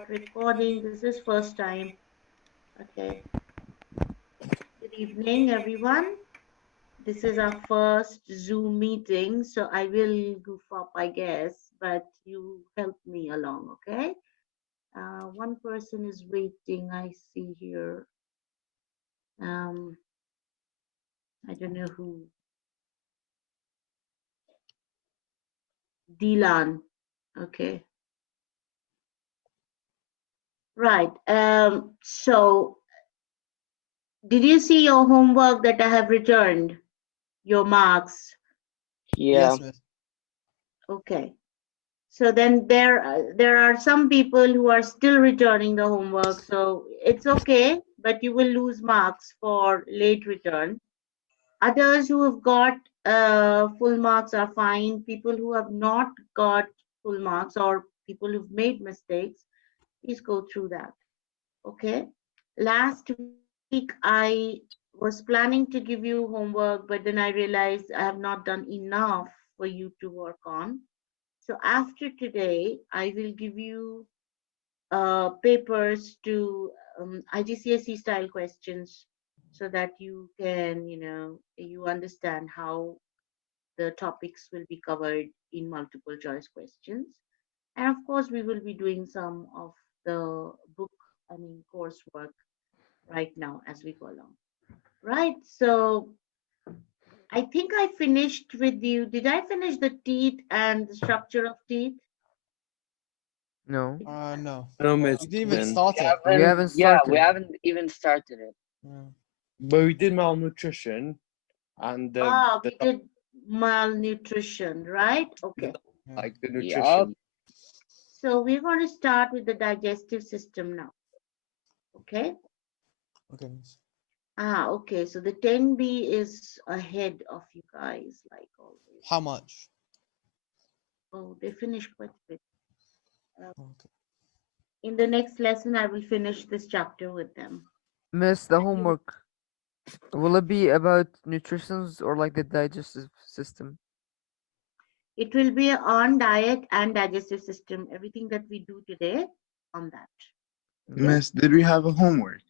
Recording. This is first time. Okay. Good evening, everyone. This is our first Zoom meeting, so I will goof up, I guess, but you help me along, okay? One person is waiting. I see here. Um, I don't know who. Dilan. Okay. Right. So did you see your homework that I have returned? Your marks. Yeah. Yes, miss. Okay. So then there are some people who are still returning the homework, so it's okay, but you will lose marks for late return. Others who have got full marks are fine. People who have not got full marks or people who've made mistakes, please go through that. Okay. Last week I was planning to give you homework, but then I realized I have not done enough for you to work on. So after today, I will give you papers to IGCSE style questions so that you can, you understand how the topics will be covered in multiple choice questions. And of course, we will be doing some of the book, coursework right now as we go along. Right. So I think I finished with you. Did I finish the teeth and the structure of teeth? No, No. No, Miss. We didn't even Then. start it. we haven't Yeah, we started. haven't even started it. Yeah. But we did malnutrition and We did malnutrition, right? the Okay. Yeah. like the Yup. nutrition. So we're going to start with the digestive system now. Okay. Okay, miss. Okay. So the 10B is ahead of you guys, like always. How much? Oh, they finished quite a bit. Uh, Okay. in the next lesson, I will finish this chapter with them. Miss, the homework. Will it be about nutritions or like the digestive system? It will be on diet and digestive system, everything that we do today on that. Okay. Miss, did we have a homework?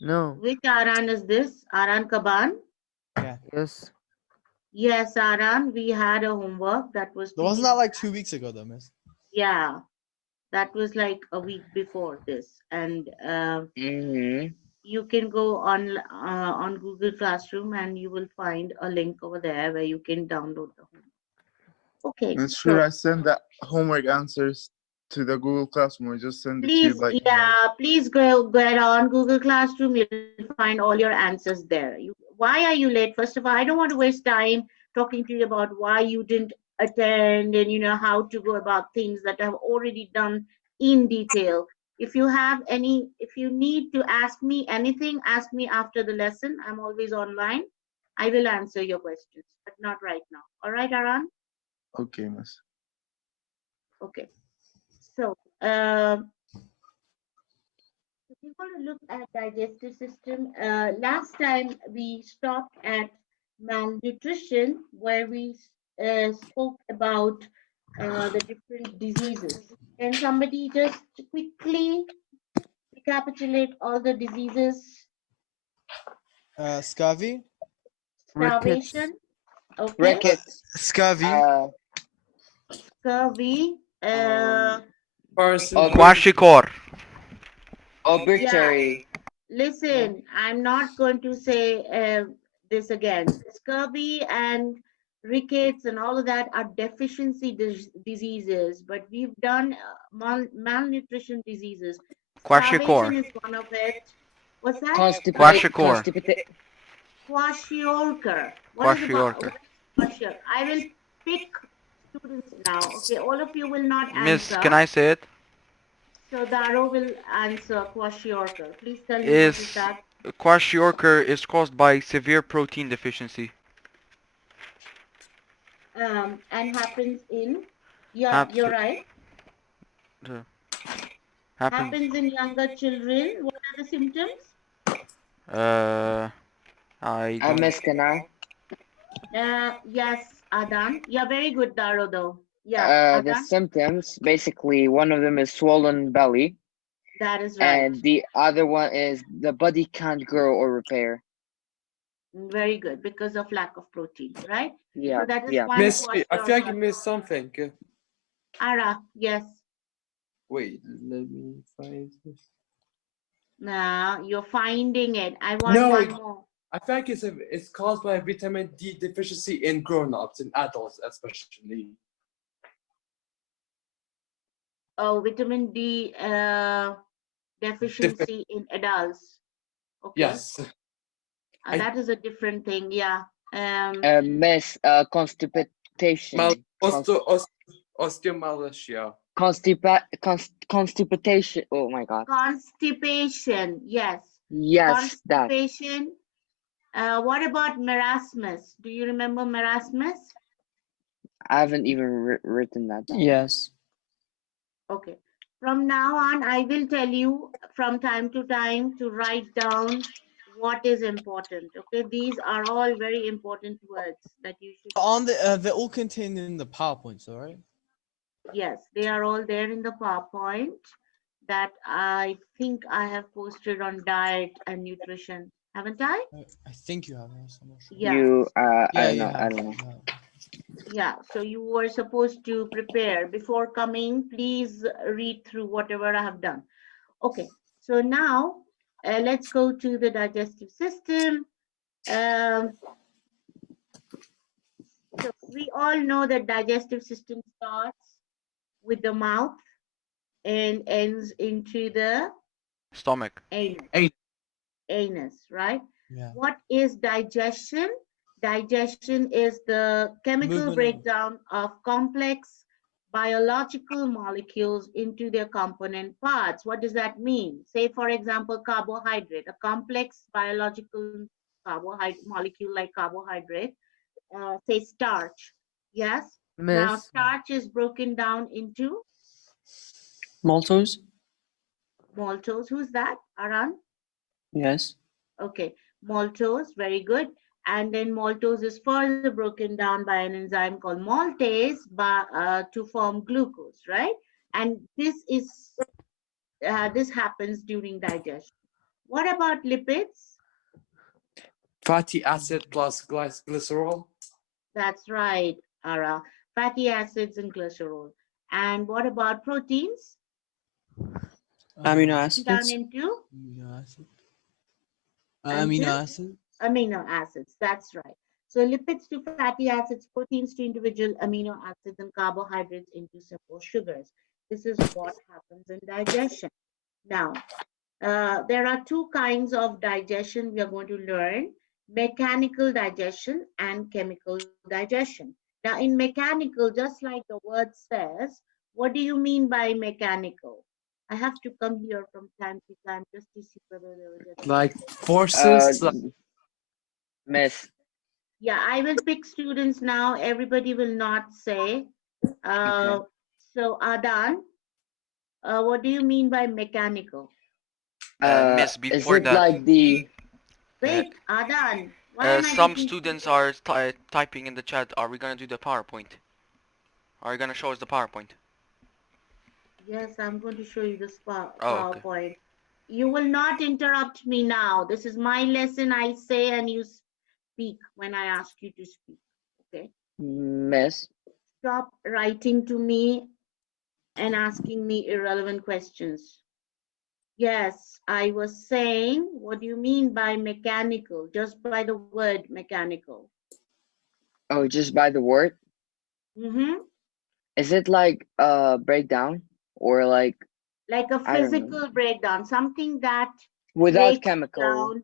No. Which Aran is this? Aran Kaban? Yeah. Yes. Yes, Aran, we had a homework that was There wasn't two that weeks. like 2 weeks ago though, miss. Yeah, that was like a week before this. And Mm-hmm. you can go on Google Classroom and you will find a link over there where you can download the homework. Okay, And should so I send the homework answers to the Google Classroom or just send it to you please, by email? yeah, please go get on Google Classroom. You'll find all your answers there. Why are you late? First of all, I don't want to waste time talking to you about why you didn't attend and how to go about things that I've already done in detail. If you need to ask me anything, ask me after the lesson. I'm always online. I will answer your questions, but not right now. All right, Aran? Okay, Miss. Okay. So, um so we're going to look at digestive system. Last time we stopped at malnutrition, where we spoke about the different diseases. Can somebody just quickly recapitulate all the diseases? Scurvy. Rickets. Starvation, okay, Rickets. Scurvy. Uh. scurvy, Obit. Kwashikor. yeah. Obituary. Yeah. Listen, I'm not going to say this again. Scurvy and rickets and all of that are deficiency diseases, but we've done malnutrition diseases. Kwashikor. Starvation is one of it. What's that? Kwashikor. Kwashiorkor. Kwashiorkor. What is kwashiorkor? I will pick students now. Okay, all of you will not Miss, answer. can I say it? So Daro will answer kwashiorkor. Please tell me what is Is that? Kwashiorkor is caused by severe protein deficiency. And happens in, yeah, Haps you're right, uh, happens. happens in younger children. What are the symptoms? Uh, I I don't. miss Kana. Yes, Adan, you're very good, Daro, though. Yeah, The Adan, symptoms, basically, one of them is swollen belly, that is right. and the other one is the body can't grow or repair. Very good, because of lack of protein, right? Yeah, So that is yeah. one Miss, question. I feel like you missed something. Ara, yes. Wait, let me find this. Now you're finding it. I want No, one more. I feel like it's caused by vitamin D deficiency in grown-ups and adults, especially. Oh, vitamin D deficiency in adults. Okay. Yes. I- That is a different thing. Yeah. Miss, constipation. Osteomalacia. Constipation. Oh my God. Constipation. Yes. Yes, that. Constipation. What about marasmus? Do you remember marasmus? I haven't even written that down. Yes. Okay. From now on, I will tell you from time to time to write down what is important. Okay. These are all very important words that you should. On the they're all contained in the PowerPoints, all right? Yes, they are all there in the PowerPoint that I think I have posted on diet and nutrition. Haven't I? I think you have. I'm not sure. Yeah. You, I Yeah, don't you know. I have. don't know. you have. Yeah. So you were supposed to prepare before coming. Please read through whatever I have done. Okay. So now let's go to the digestive system. So we all know that digestive system starts with the mouth and ends into the Stomach. anus, right? Yeah. What is digestion? Digestion is the chemical Movement of- breakdown of complex biological molecules into their component parts. What does that mean? Say, for example, carbohydrate, a complex biological carbohydrate molecule like carbohydrate, say starch. Yes. Now, Miss, starch is broken down into Maltose? maltose. Who's that? Aran? Yes. Okay, maltose, very good. And then maltose is further broken down by an enzyme called maltase to form glucose, right? And this happens during digestion. What about lipids? Fatty acid plus glycerol. That's right, Ara. Fatty acids and glycerol. And what about proteins? Amino Down acids? into Amino acid. Until? Amino acid. amino acids. That's right. So lipids to fatty acids, proteins to individual amino acids, and carbohydrates into simple sugars. This is what happens in digestion. Now, there are two kinds of digestion we are going to learn: mechanical digestion and chemical digestion. Now, in mechanical, just like the word says, what do you mean by mechanical? I have to come here from time to time just to see whether there is a Like forces. Miss, Yeah, I will pick students now. Everybody will not say. So Adan, what do you mean by mechanical? Miss, is before it that, like the Wait, Adan, why am I some taking students are typing in the chat. Are we gonna do the PowerPoint? Are you gonna show us the PowerPoint? Yes, I'm going to show you the Oh, okay. PowerPoint. You will not interrupt me now. This is my lesson. I say and you speak when I ask you to speak. Okay. Miss? Stop writing to me and asking me irrelevant questions. Yes, I was saying, what do you mean by mechanical? Just by the word mechanical. Oh, just by the word? Mm-hmm. Is it like breakdown or like Like a I don't know. physical breakdown, something that Without breaks chemical? down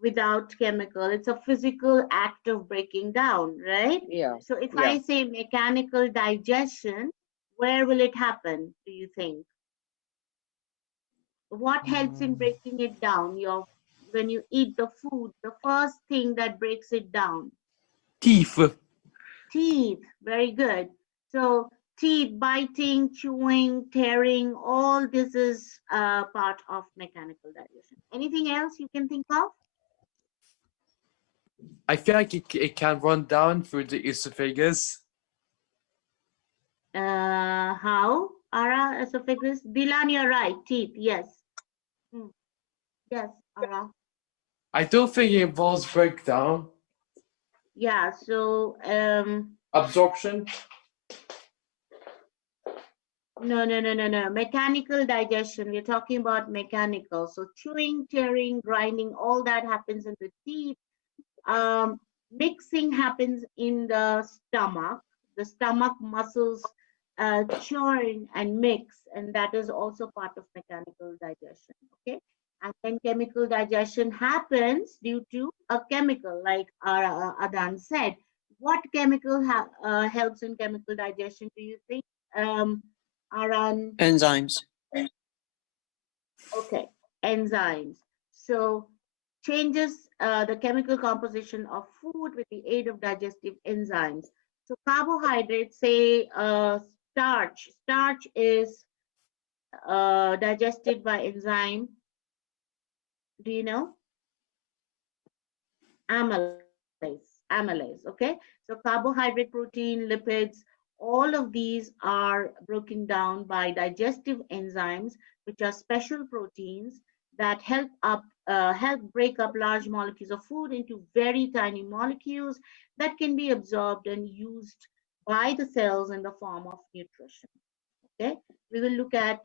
without chemical. It's a physical act of breaking down, right? Yeah. So if yeah. I say mechanical digestion, where will it happen, do you think? What helps in breaking it down? When you eat the food, the first thing that breaks it down. Teeth. Teeth, very good. So teeth, biting, chewing, tearing, all this is part of mechanical digestion. Anything else you can think of? I feel like it can run down through the esophagus. How? Ara, esophagus. Dilan, you're right. Teeth. Yes. Yes, Ara. I don't think it involves breakdown. Yeah. So Absorption. no. Mechanical digestion. We're talking about mechanical. So chewing, tearing, grinding, all that happens in the teeth. Mixing happens in the stomach. The stomach muscles churn and mix, and that is also part of mechanical digestion. Okay, and then chemical digestion happens due to a chemical, like Adan said. What chemical helps in chemical digestion? Do you think, Aran? Enzymes. Okay, enzymes. So changes the chemical composition of food with the aid of digestive enzymes. So carbohydrates, say starch. Starch is digested by enzyme. Do you know? Amylase. Amylase. Okay. So carbohydrate, protein, lipids, all of these are broken down by digestive enzymes, which are special proteins that help break up large molecules of food into very tiny molecules that can be absorbed and used by the cells in the form of nutrition. Okay, we will look at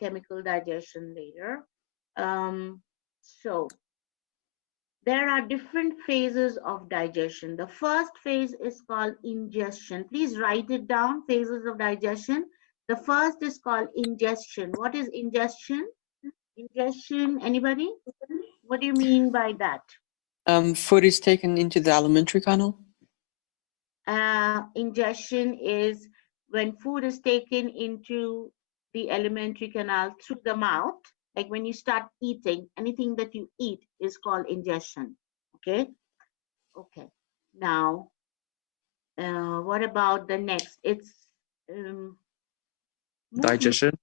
chemical digestion later. So there are different phases of digestion. The first phase is called ingestion. Please write it down, phases of digestion. The first is called ingestion. What is ingestion? Ingestion, anybody? What do you mean by that? Food is taken into the alimentary canal. Ingestion is when food is taken into the alimentary canal through the mouth. Like when you start eating, anything that you eat is called ingestion. Okay. Okay. Now, what about the next? It's movement. Digestion.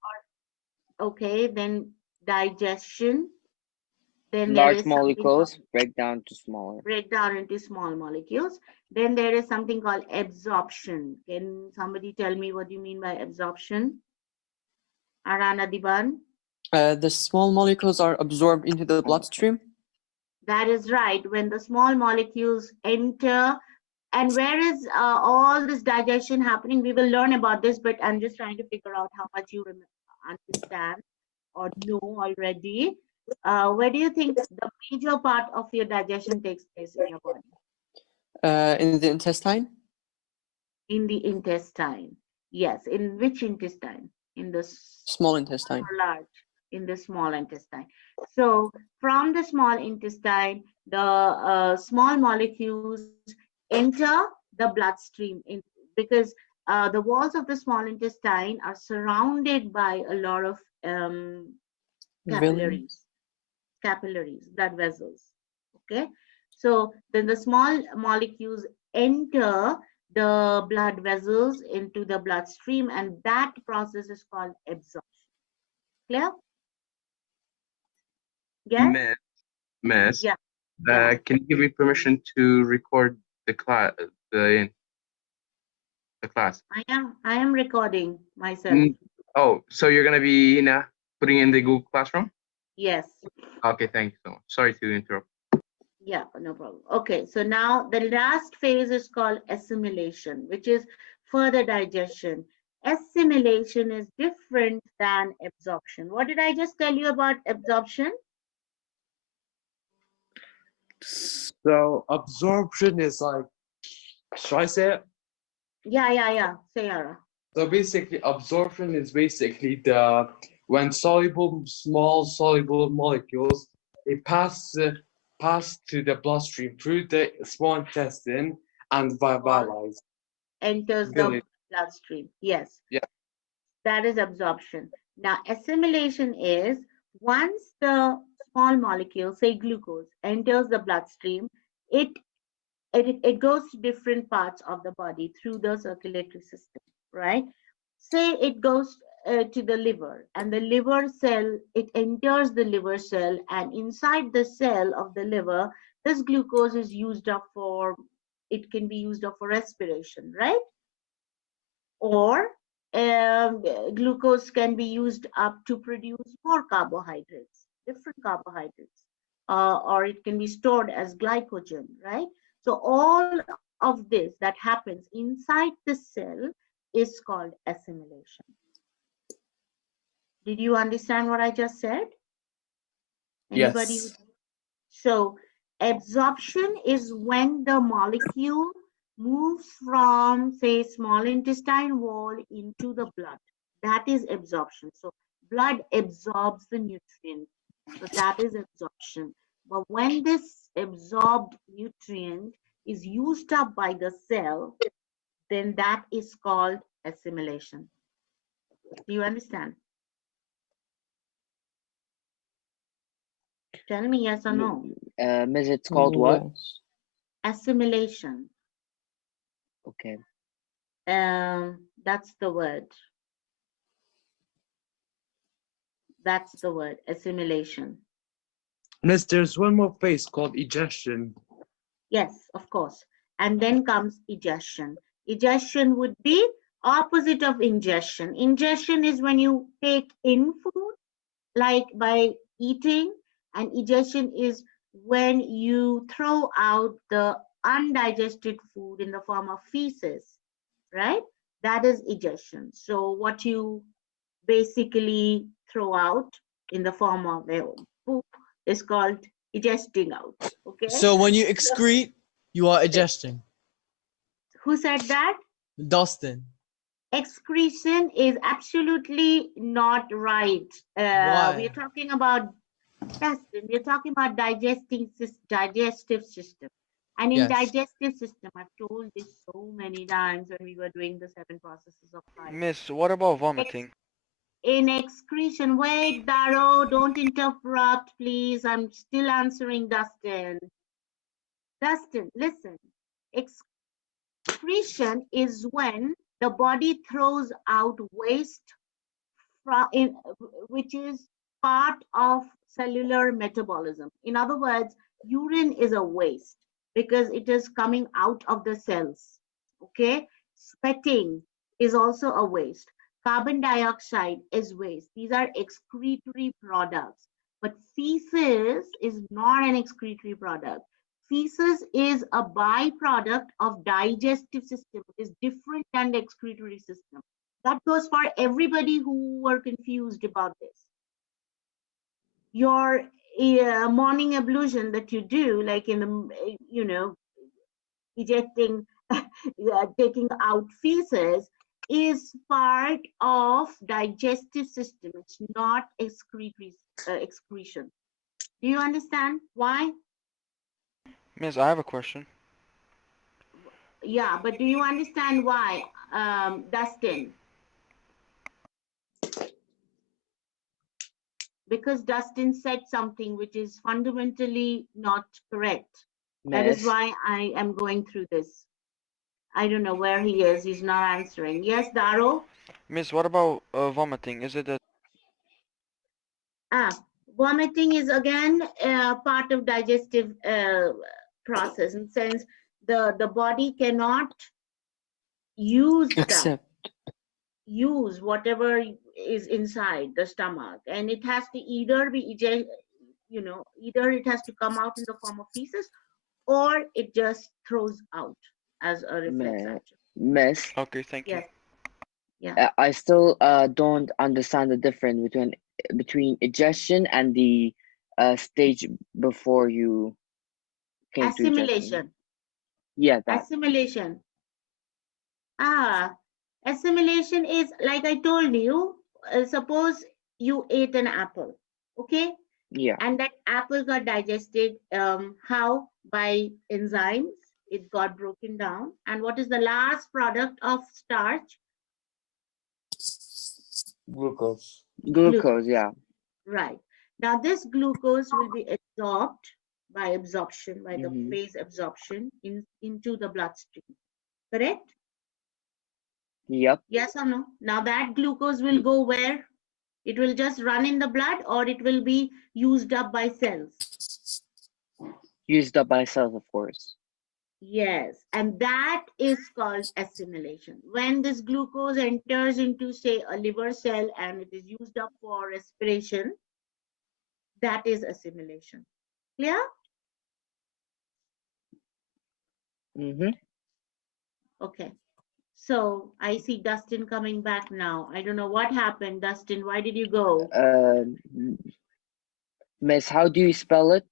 Okay. Then digestion. Then there Large is something called molecules break down to smaller. break down into small molecules. Then there is something called absorption. Can somebody tell me what you mean by absorption? Arana Diban? The small molecules are absorbed into the bloodstream. That is right. When the small molecules enter, and where is all this digestion happening? We will learn about this, but I'm just trying to figure out how much you understand or know already. Where do you think the major part of your digestion takes place in your body? In the intestine. In the intestine. Yes. In which intestine? In the Small intestine. or large? In the small intestine. So from the small intestine, the small molecules enter the bloodstream because the walls of the small intestine are surrounded by a lot of Villi. capillaries, blood vessels. Okay, so then the small molecules enter the blood vessels into the bloodstream, and that process is called absorption. Clear? Yes? Miss, Yeah. Yeah. can you give me permission to record the class? The class. I am recording myself. Oh, so you're gonna be putting in the Google Classroom? Yes. Okay, thank you so much. Sorry to interrupt. Yeah, no problem. Okay, so now the last phase is called assimilation, which is further digestion. Assimilation is different than absorption. What did I just tell you about absorption? So absorption is like, should I say it? Yeah. Say, Yara. So basically, absorption is basically when small soluble molecules they pass to the bloodstream through the small intestine and vitalize. Enters Really? the bloodstream. Yes. Yeah. That is absorption. Now, assimilation is once the small molecule, say glucose, enters the bloodstream, it goes to different parts of the body through the circulatory system, right? Say it goes to the liver, and the liver cell, it enters the liver cell, and inside the cell of the liver, this glucose is used up for, it can be used up for respiration, right? Or glucose can be used up to produce more carbohydrates, different carbohydrates, or it can be stored as glycogen, right? So all of this that happens inside the cell is called assimilation. Did you understand what I just said? Anybody? Yes. So absorption is when the molecule moves from, say, small intestine wall into the blood. That is absorption. So blood absorbs the nutrient. So that is absorption. But when this absorbed nutrient is used up by the cell, then that is called assimilation. Do you understand? Tell me yes or no. Miss, it's called what? Yes. Assimilation. Okay. That's the word. That's the word, assimilation. Miss, there's one more phase called egestion. Yes, of course. And then comes egestion. Egestion would be opposite of ingestion. Ingestion is when you take in food, like by eating, and egestion is when you throw out the undigested food in the form of feces, right? That is egestion. So what you basically throw out in the form of a poop is called egesting out. Okay. So when you excrete, you are egesting. Who said that? Dustin. Excretion is absolutely not right. Why? We're talking about Dustin. We're talking about digestive system. And in Yes. digestive system, I've told this so many times when we were doing the 7 processes of life. Miss, what about vomiting? In excretion, wait, Daro, don't interrupt, please. I'm still answering Dustin. Dustin, listen. Excretion is when the body throws out waste which is part of cellular metabolism. In other words, urine is a waste because it is coming out of the cells. Okay, sweating is also a waste. Carbon dioxide is waste. These are excretory products. But feces is not an excretory product. Feces is a byproduct of digestive system. It is different than the excretory system. That goes for everybody who were confused about this. Your morning ablution that you do, like in the, ejecting, taking out feces, is part of digestive system. It's not excretory excretion. Do you understand why? Miss, I have a question. Yeah, but do you understand why, Dustin? Because Dustin said something which is fundamentally not correct. That is Miss, why I am going through this. I don't know where he is. He's not answering. Yes, Daro? Miss, what about vomiting? Is it a Vomiting is again part of digestive process, in the sense the body cannot use Except use whatever is inside the stomach, and it has to either be either it has to come out in the form of feces, or it just throws out as a reflex action. Miss, okay? Thank you. Yes. I still don't understand the difference between egestion and the stage before you came to egestion. Assimilation. Yeah, that. Assimilation. Assimilation is like I told you. Suppose you ate an apple, okay? Yeah. And that apple got digested. How? By enzymes. It got broken down. And what is the last product of starch? Glucose. Glucose, yeah. Right. Now this glucose will be absorbed by absorption, by the Mhm. phase absorption into the bloodstream. Correct? Yep. Yes or no? Now that glucose will go where? It will just run in the blood, or it will be used up by cells? Used up by cells, of course. Yes, and that is called assimilation. When this glucose enters into, say, a liver cell and it is used up for respiration, that is assimilation. Clear? Mm-hmm. Okay. So I see Dustin coming back now. I don't know what happened, Dustin. Why did you go? Miss, how do you spell it?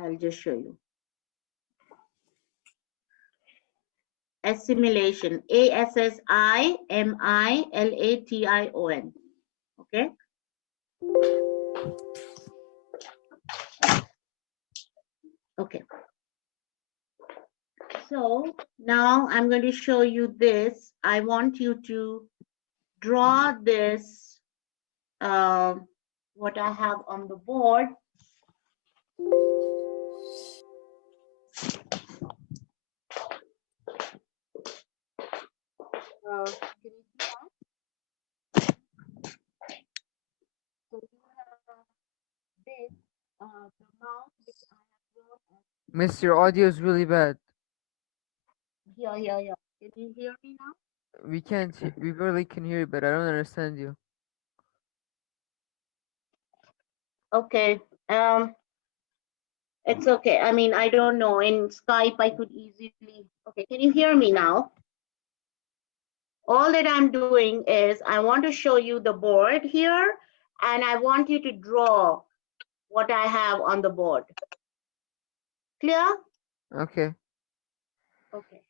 I'll just show you. Assimilation. Assimilation. Okay. Okay. So now I'm going to show you this. I want you to draw this, what I have on the board. Can you see that? So you have this, the mount which I have drawn as Miss, your audio is really bad. here. Can you hear me now? We can't. We barely can hear you, but I don't understand you. Okay. It's okay. I mean, I don't know. In Skype, I could easily. Okay. Can you hear me now? All that I'm doing is I want to show you the board here, and I want you to draw what I have on the board. Clear? Okay. Okay.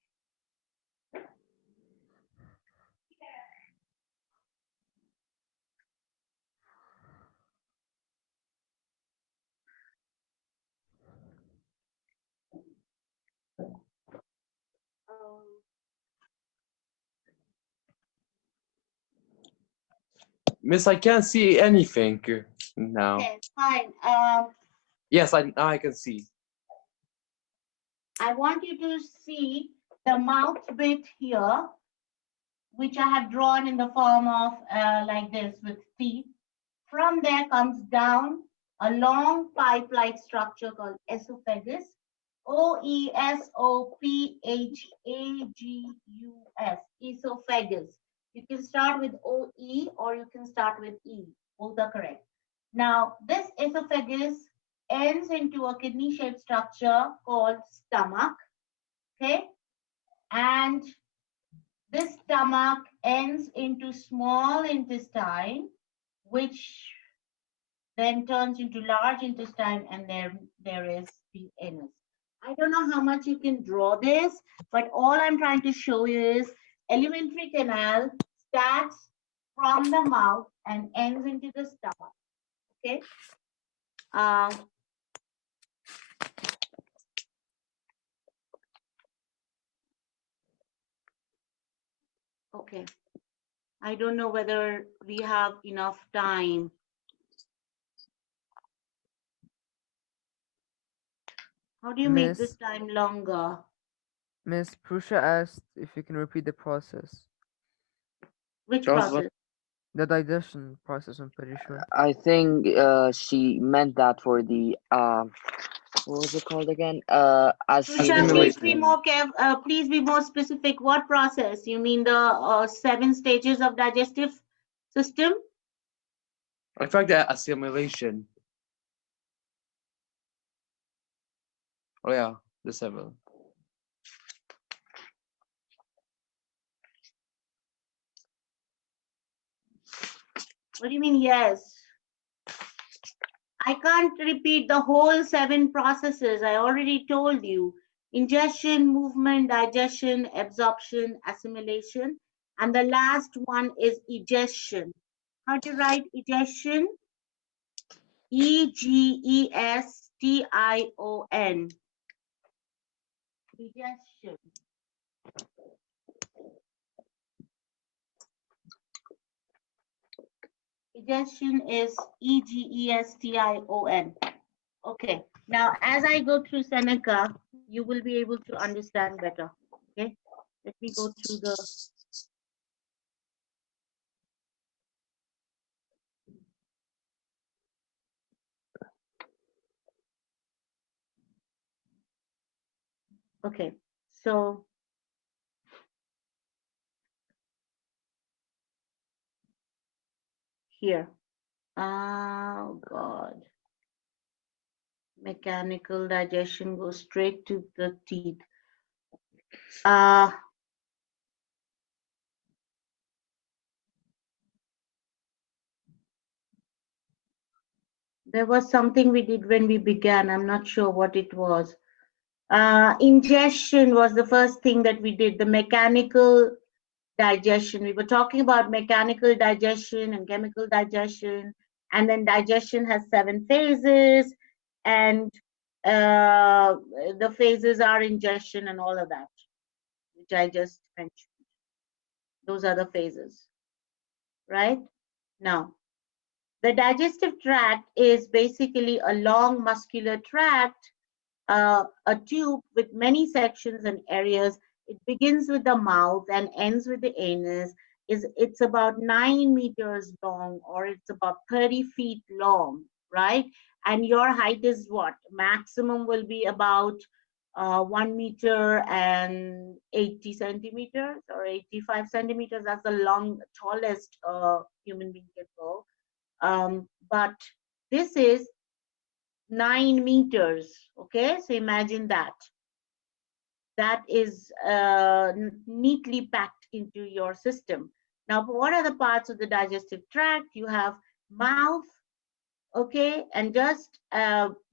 Miss, I can't see anything now. Okay, fine. Yes, now I can see. I want you to see the mouth bit here, which I have drawn in the form of like this with teeth. From there comes down a long pipe-like structure called esophagus. Oesophagus. Esophagus. You can start with OE or you can start with E. Both are correct. Now, this esophagus ends into a kidney-shaped structure called stomach. Okay? And this stomach ends into small intestine, which then turns into large intestine, and there is the anus. I don't know how much you can draw this, but all I'm trying to show you is alimentary canal starts from the mouth and ends into the stomach. Okay. Okay. I don't know whether we have enough time. How do you make this time longer? Miss Prusha asked if you can repeat the process. Which process? The digestion process, I'm pretty sure. I think she meant that for the what was it called again? Prusha, please be more please be more specific. What process? You mean the 7 stages of digestive system? I tried the assimilation. Oh yeah, the 7. What do you mean, yes? I can't repeat the whole 7 processes. I already told you. Ingestion, movement, digestion, absorption, assimilation. And the last one is egestion. How do you write egestion? Egestion. Egestion. Egestion is Egestion. Okay. Now, as I go through Seneca, you will be able to understand better. Okay. Let me go through the. Okay, so here. Oh God. Mechanical digestion goes straight to the teeth. Uh, there was something we did when we began. I'm not sure what it was. Ingestion was the first thing that we did, the mechanical digestion. We were talking about mechanical digestion and chemical digestion, and then digestion has 7 phases, and the phases are ingestion and all of that, which I just mentioned. Those are the phases, right? Now, the digestive tract is basically a long muscular tract, a tube with many sections and areas. It begins with the mouth and ends with the anus. It's about 9 meters long, or it's about 30 feet long, right? And your height is what? Maximum will be about 1 meter and 80 centimeters or 85 centimeters. That's the tallest human being can go. But this is 9 meters. Okay, so imagine that. That is neatly packed into your system. Now, what are the parts of the digestive tract? You have mouth, okay, and just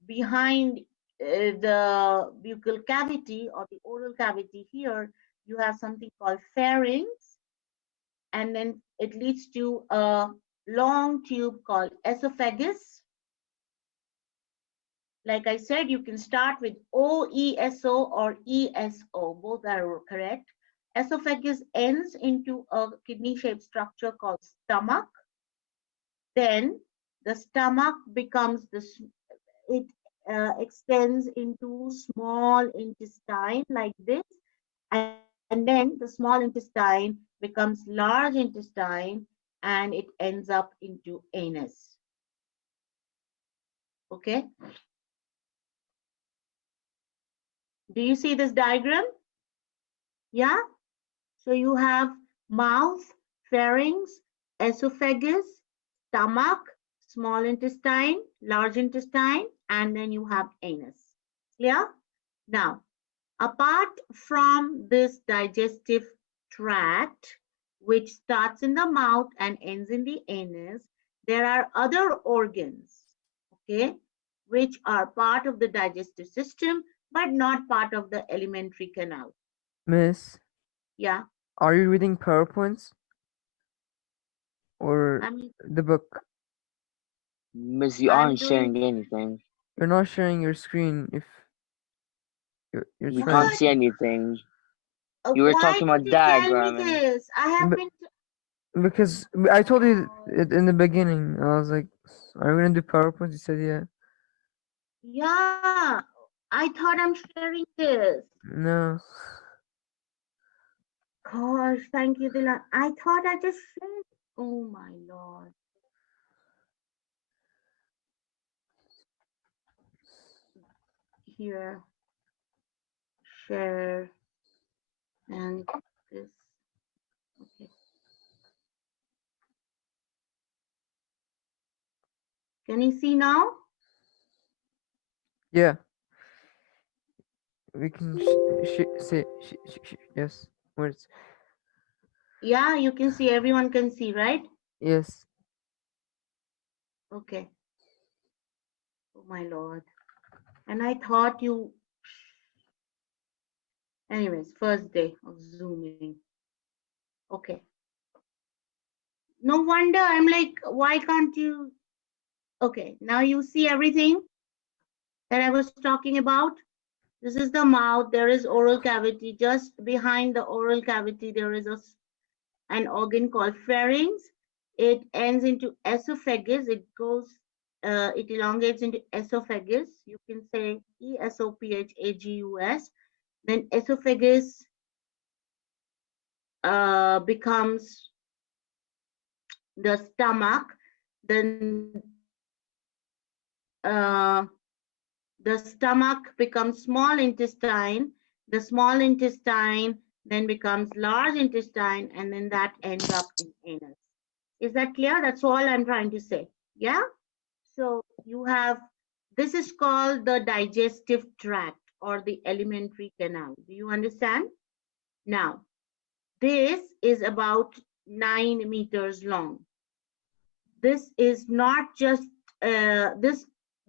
behind the buccal cavity or the oral cavity here, you have something called pharynx, and then it leads to a long tube called esophagus. Like I said, you can start with OESO or ESO, both are correct. Esophagus ends into a kidney-shaped structure called stomach. Then the stomach becomes it extends into small intestine like this, and then the small intestine becomes large intestine, and it ends up into anus. Okay. Do you see this diagram? Yeah. So you have mouth, pharynx, esophagus, stomach, small intestine, large intestine, and then you have anus. Clear? Now, apart from this digestive tract, which starts in the mouth and ends in the anus, there are other organs, okay, which are part of the digestive system, but not part of the alimentary canal. Miss, Yeah. are you reading PowerPoints or I mean, the book? Miss, you I'm aren't doing sharing anything. You're not sharing your screen if you're We trying. can't what? see anything. You were Why talking did about you tell me diagramming. this? I have But been. because I told you Oh, it in the beginning, I was like, "Are you gonna do PowerPoint?" You said, "Yeah." yeah, I thought I'm sharing this. No. Gosh, thank you, Dilan. I thought I just shared. Oh my Lord. Here, share, and this. Okay. Can you see now? Yeah. We can say yes. Words. Yeah, you can see. Everyone can see, right? Yes. Okay. Oh my Lord. And I thought you. Anyways, first day of Zooming. Okay. No wonder I'm like, why can't you? Okay, now you see everything that I was talking about. This is the mouth. There is oral cavity. Just behind the oral cavity, there is an organ called pharynx. It ends into esophagus. It elongates into esophagus. You can say ESOPHAGUS. Then esophagus becomes the stomach. Then the stomach becomes small intestine. The small intestine then becomes large intestine, and then that ends up in anus. Is that clear? That's all I'm trying to say. Yeah? So you have, this is called the digestive tract or the alimentary canal. Do you understand? Now, this is about 9 meters long. This is not just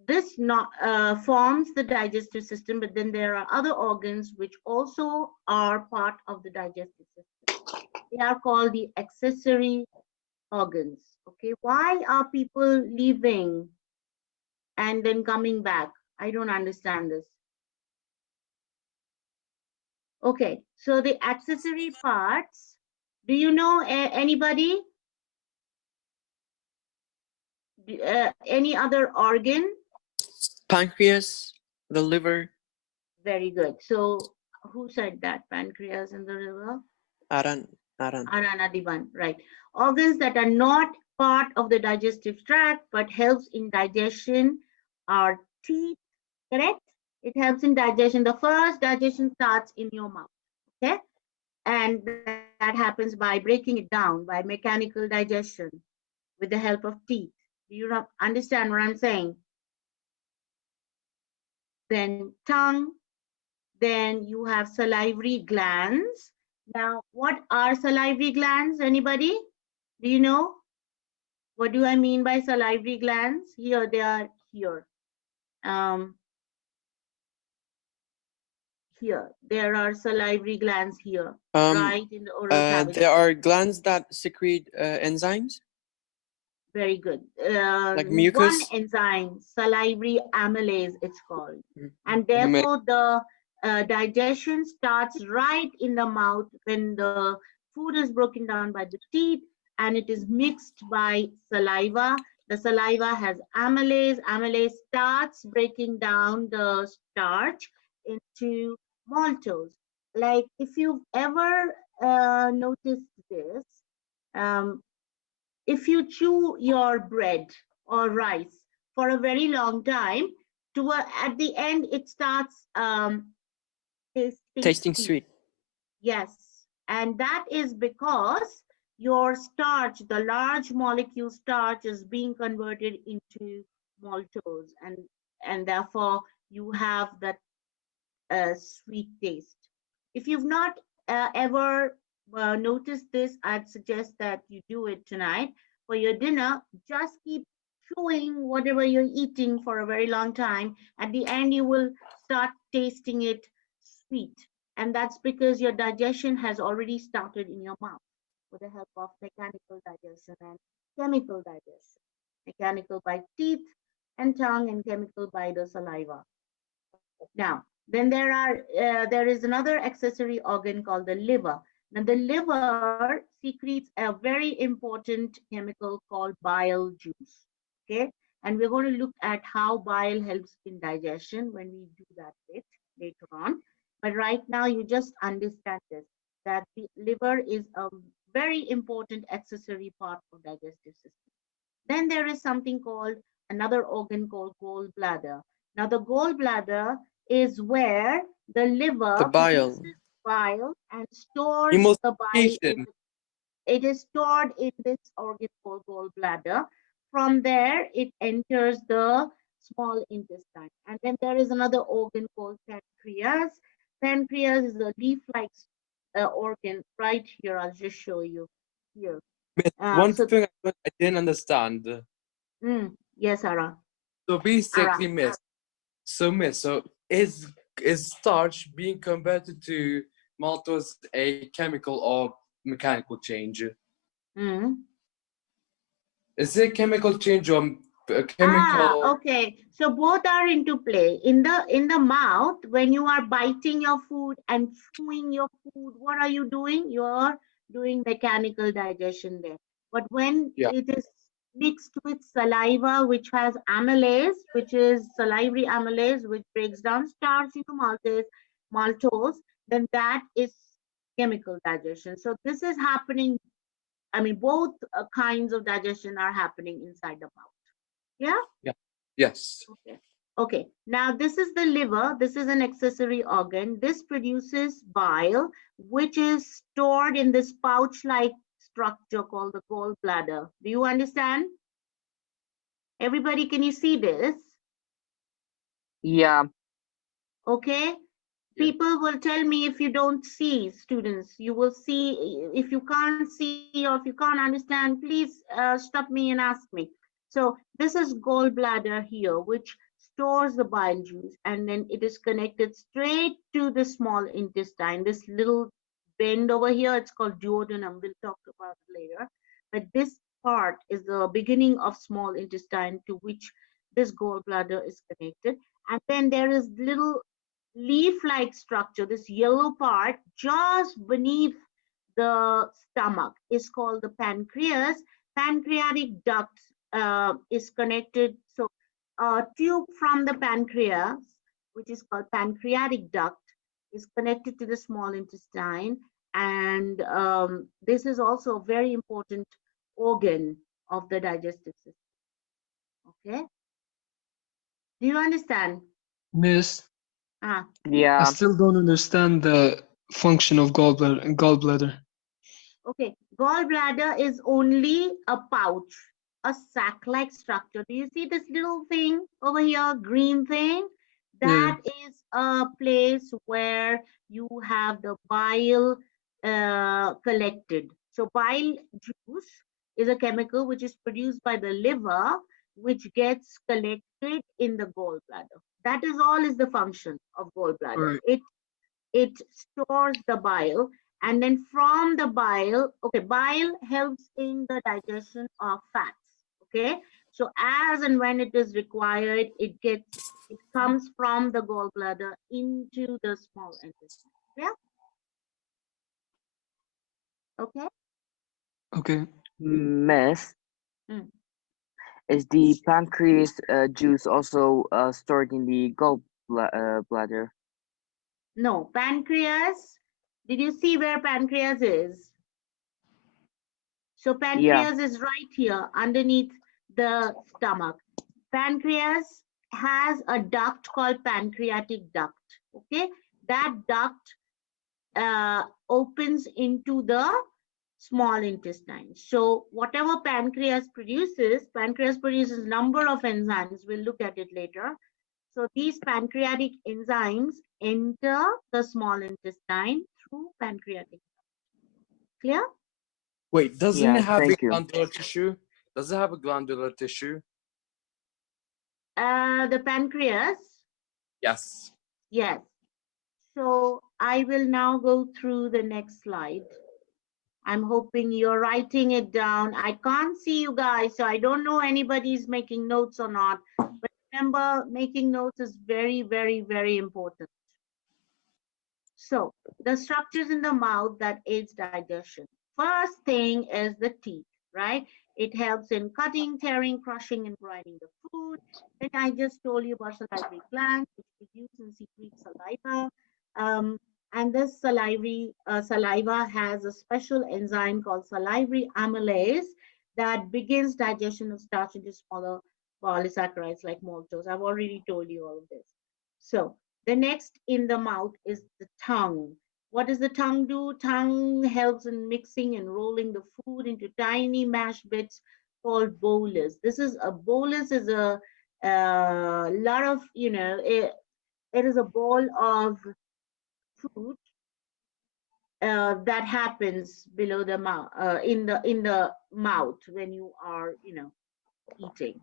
this not forms the digestive system, but then there are other organs which also are part of the digestive system. They are called the accessory organs. Okay, why are people leaving and then coming back? I don't understand this. Okay, so the accessory parts, do you know anybody? Any other organ? Pancreas, the liver, Very good. So who said that? Pancreas and the liver? Aran. Aranadiban, right. Organs that are not part of the digestive tract but helps in digestion are teeth, correct? It helps in digestion. The first digestion starts in your mouth, okay? And that happens by breaking it down by mechanical digestion with the help of teeth. Do you understand what I'm saying? Then tongue, then you have salivary glands. Now, what are salivary glands? Anybody? Do you know? What do I mean by salivary glands? Here, they are here. Here, there are salivary glands here, right in the oral cavity. There are glands that secrete enzymes. Very good. Like One mucus? enzyme, salivary amylase, it's called. Mhm. And therefore, the digestion starts right in the mouth when the food is broken down by the teeth and it is mixed by saliva. The saliva has amylase. Amylase starts breaking down the starch into maltose. Like if you've ever noticed this, um, if you chew your bread or rice for a very long time, at the end it starts Tasting sweet. sweet. Yes, and that is because your starch, the large molecule starch, is being converted into maltose, and therefore you have that sweet taste. If you've not ever noticed this, I'd suggest that you do it tonight for your dinner. Just keep chewing whatever you're eating for a very long time. At the end, you will start tasting it sweet. And that's because your digestion has already started in your mouth with the help of mechanical digestion and chemical digestion. Mechanical by teeth and tongue, and chemical by the saliva. Now, then there is another accessory organ called the liver. Now, the liver secretes a very important chemical called bile juice. Okay, and we're going to look at how bile helps in digestion when we do that bit later on. But right now, you just understand this, that the liver is a very important accessory part of digestive system. Then there is something called another organ called gallbladder. Now, the gallbladder is where the liver The bile. produces bile and stores the bile. It is stored in this organ called gallbladder. From there, it enters the small intestine. And then there is another organ called pancreas. Pancreas is a leaf-like organ right here. I'll just show you here. One thing I didn't understand. Yes, Ara. So basically, Miss, so is starch being converted to maltose a chemical or mechanical change? Is it chemical change or chemical? Okay. So both are into play. In the mouth, when you are biting your food and chewing your food, what are you doing? You're doing mechanical digestion there. But when it is mixed with saliva, which has amylase, which is salivary amylase, which breaks down starch into maltose, then that is chemical digestion. So this is happening. I mean, both kinds of digestion are happening inside the mouth. Yeah? Yeah. Yes. Okay. Okay, now this is the liver. This is an accessory organ. This produces bile, which is stored in this pouch-like structure called the gallbladder. Do you understand? Everybody, can you see this? Yeah. Okay. People will tell me if you don't see, students, you will see. If you can't see or if you can't understand, please stop me and ask me. So this is gallbladder here, which stores the bile juice, and then it is connected straight to the small intestine. This little bend over here, it's called duodenum. We'll talk about it later. But this part is the beginning of small intestine to which this gallbladder is connected. And then there is little leaf-like structure, this yellow part just beneath the stomach is called the pancreas. Pancreatic duct is connected. So a tube from the pancreas, which is called pancreatic duct, is connected to the small intestine. And this is also a very important organ of the digestive system. Okay. Do you understand? Miss, Ah. I Yeah. still don't understand the function of gallbladder. Okay, gallbladder is only a pouch, a sac-like structure. Do you see this little thing over here, green thing? Yeah. That is a place where you have the bile collected. So bile juice is a chemical which is produced by the liver, which gets collected in the gallbladder. That is all is the function of gallbladder. Right. It stores the bile, and then from the bile, okay, bile helps in the digestion of fats. Okay, so as and when it is required, it comes from the gallbladder into the small intestine. Yeah. Okay. Okay. Miss, Mm. is the pancreas juice also stored in the gallbladder? No, pancreas. Did you see where pancreas is? So Yeah. pancreas is right here underneath the stomach. Pancreas has a duct called pancreatic duct. Okay, that duct opens into the small intestine. So whatever pancreas produces number of enzymes. We'll look at it later. So these pancreatic enzymes enter the small intestine through pancreatic. Clear? Wait, doesn't Yeah, it have a thank you. glandular tissue? Does it have a glandular tissue? The pancreas. Yes. Yes. So I will now go through the next slide. I'm hoping you're writing it down. I can't see you guys, so I don't know anybody's making notes or not. But remember, making notes is very, very, very important. So the structures in the mouth that aids digestion. First thing is the teeth, right? It helps in cutting, tearing, crushing, and grinding the food. Then I just told you about salivary glands, which produce and secrete saliva. And this saliva has a special enzyme called salivary amylase that begins digestion of starch into smaller polysaccharides like maltose. I've already told you all of this. So the next in the mouth is the tongue. What does the tongue do? Tongue helps in mixing and rolling the food into tiny mashed bits called bolus. This is a bolus is a lot of, it is a ball of food that happens below the mouth, in the mouth when you are, eating.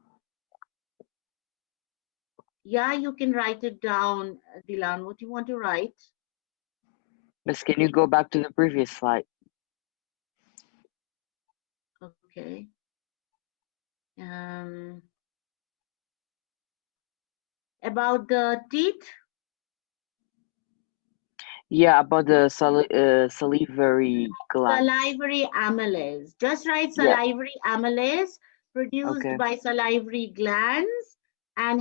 Yeah, you can write it down, Dilan. What do you want to write? Miss, can you go back to the previous slide? Okay. About the teeth. Yeah, about the salivary gland. Salivary amylase. Just write Yeah. salivary amylase produced Okay. by salivary glands and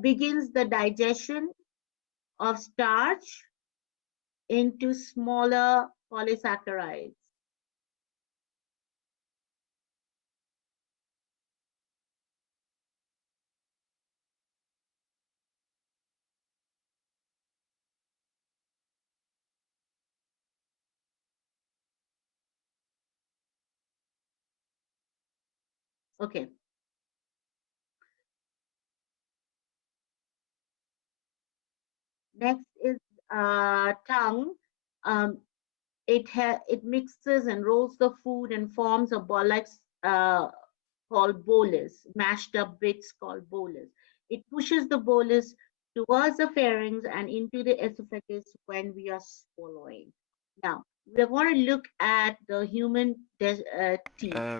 begins the digestion of starch into smaller polysaccharides. Okay. Next is tongue. Um, it mixes and rolls the food and forms a ball like called bolus, mashed up bits called bolus. It pushes the bolus towards the pharynx and into the esophagus when we are swallowing. Now, we're going to look at the human teeth.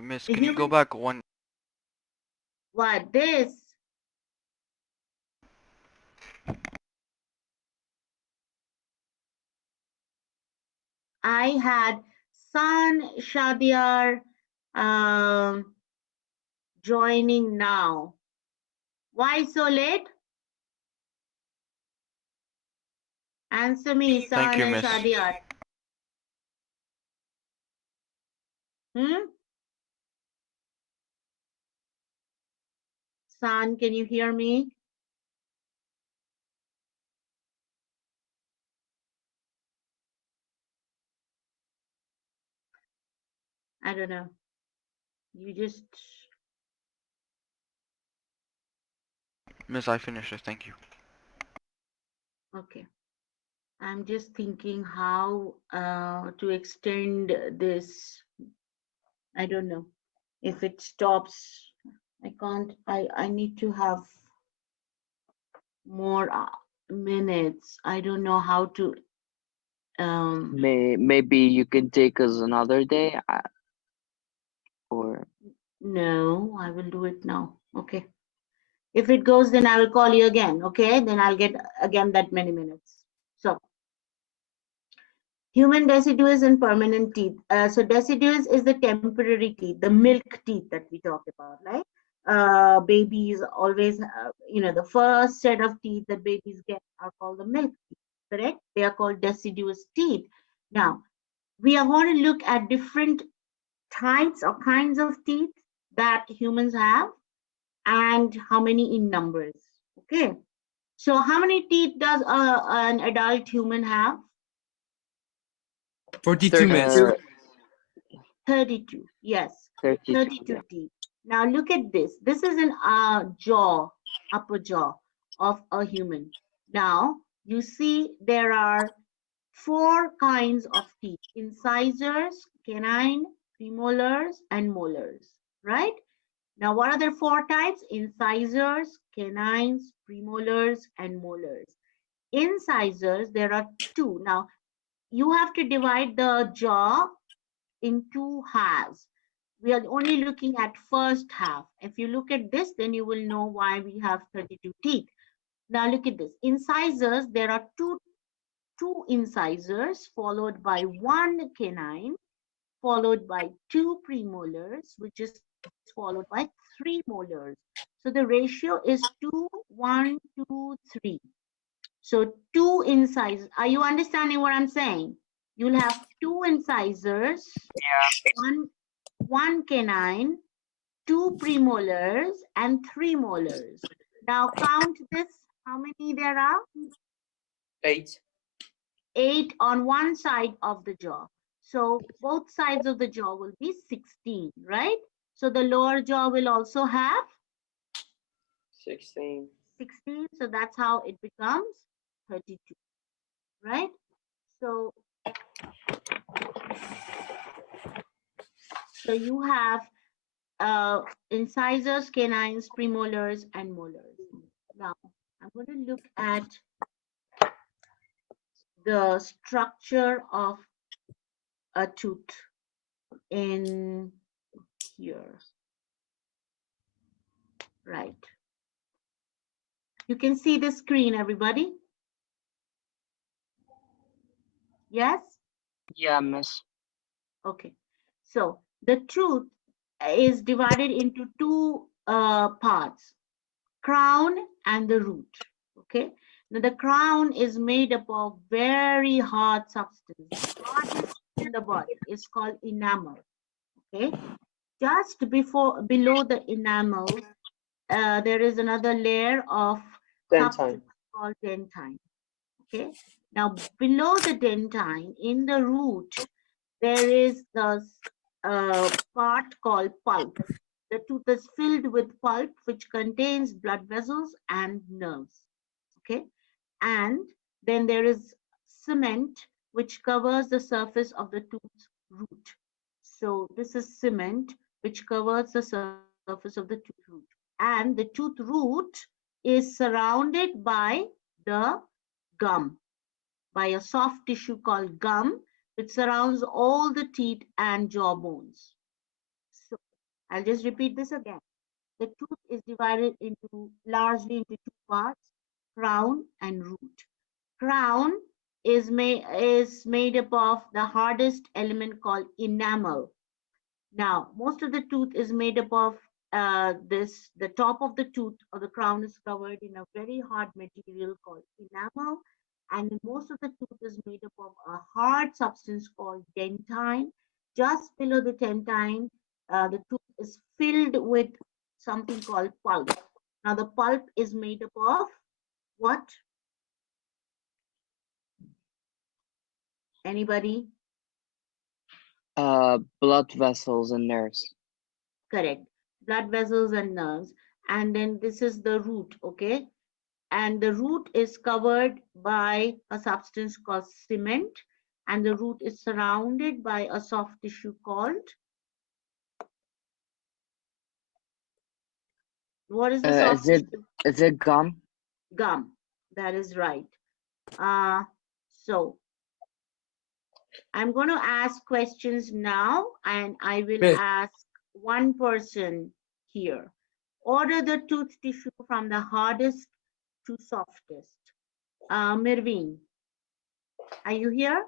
Miss, The can you go human, back one? what, this? I had San Shadiar joining now. Why so late? Answer me, Thank San you, and miss. Shadiar. San, can you hear me? I don't know. You just, Miss, I finished it. Thank you. okay. I'm just thinking how to extend this. I don't know. If it stops, I can't, I need to have more minutes. I don't know how to, Maybe you can take us another day, or no, I will do it now. Okay. If it goes, then I will call you again. Okay. Then I'll get again that many minutes. So human deciduous and permanent teeth. So deciduous is the temporary teeth, the milk teeth that we talk about, right? Babies always, the first set of teeth that babies get are called the milk teeth, correct? They are called deciduous teeth. Now, we are going to look at different types or kinds of teeth that humans have and how many in numbers. Okay. So how many teeth does an adult human have? 42 minutes. 32. Yes, 32. 32 Yeah. teeth. Now look at this. This is an upper jaw of a human. Now you see there are 4 kinds of teeth: incisors, canine, premolars, and molars, right? Now, what are the 4 types? Incisors, canines, premolars, and molars. Incisors, there are 2. Now, you have to divide the jaw in 2 halves. We are only looking at first half. If you look at this, then you will know why we have 32 teeth. Now, look at this. Incisors, there are two incisors followed by 1 canine, followed by 2 premolars, which is followed by 3 molars. So the ratio is 2, 1, 2, 3. So 2 incisors. Are you understanding what I'm saying? You'll have 2 incisors, one canine, 2 premolars, and 3 molars. Now count this. How many there are? 8. 8 on one side of the jaw. So both sides of the jaw will be 16, right? So the lower jaw will also have 16. 16. So that's how it becomes 32, right? So you have incisors, canines, premolars, and molars. Now I'm going to look at the structure of a tooth in here. Right. You can see the screen, everybody. Yes? Yeah, miss. Okay. So the tooth is divided into 2 parts, crown and the root. Okay. Now the crown is made up of very hard substance. The hardest in the body is called enamel. Okay. Just below the enamel, there is another layer of substance called dentine. Okay. Now below the dentine, in the root, there is the part called pulp. the tooth is filled with pulp, which contains blood vessels and nerves. Okay. And then there is cement, which covers the surface of the tooth root. So this is cement, which covers the surface of the tooth root. And the tooth root is surrounded by the gum, by a soft tissue called gum, which surrounds all the teeth and jaw bones. So I'll just repeat this again. The tooth is divided largely into two parts, crown and root. Crown is made up of the hardest element called enamel. Now, most of the tooth is made up of the top of the tooth or the crown is covered in a very hard material called enamel, and most of the tooth is made up of a hard substance called dentine. Just below the dentine, the tooth is filled with something called pulp. Now, the pulp is made up of what? Anybody? Blood vessels and nerves. Correct. Blood vessels and nerves. And then this is the root, okay? And the root is covered by a substance called cement, and the root is surrounded by a soft tissue called, what is the soft tissue? Is it gum? Gum. That is right. So I'm going to ask questions now, and I will Miss. ask one person here. Order the tooth tissue from the hardest to softest. Mirveen, are you here?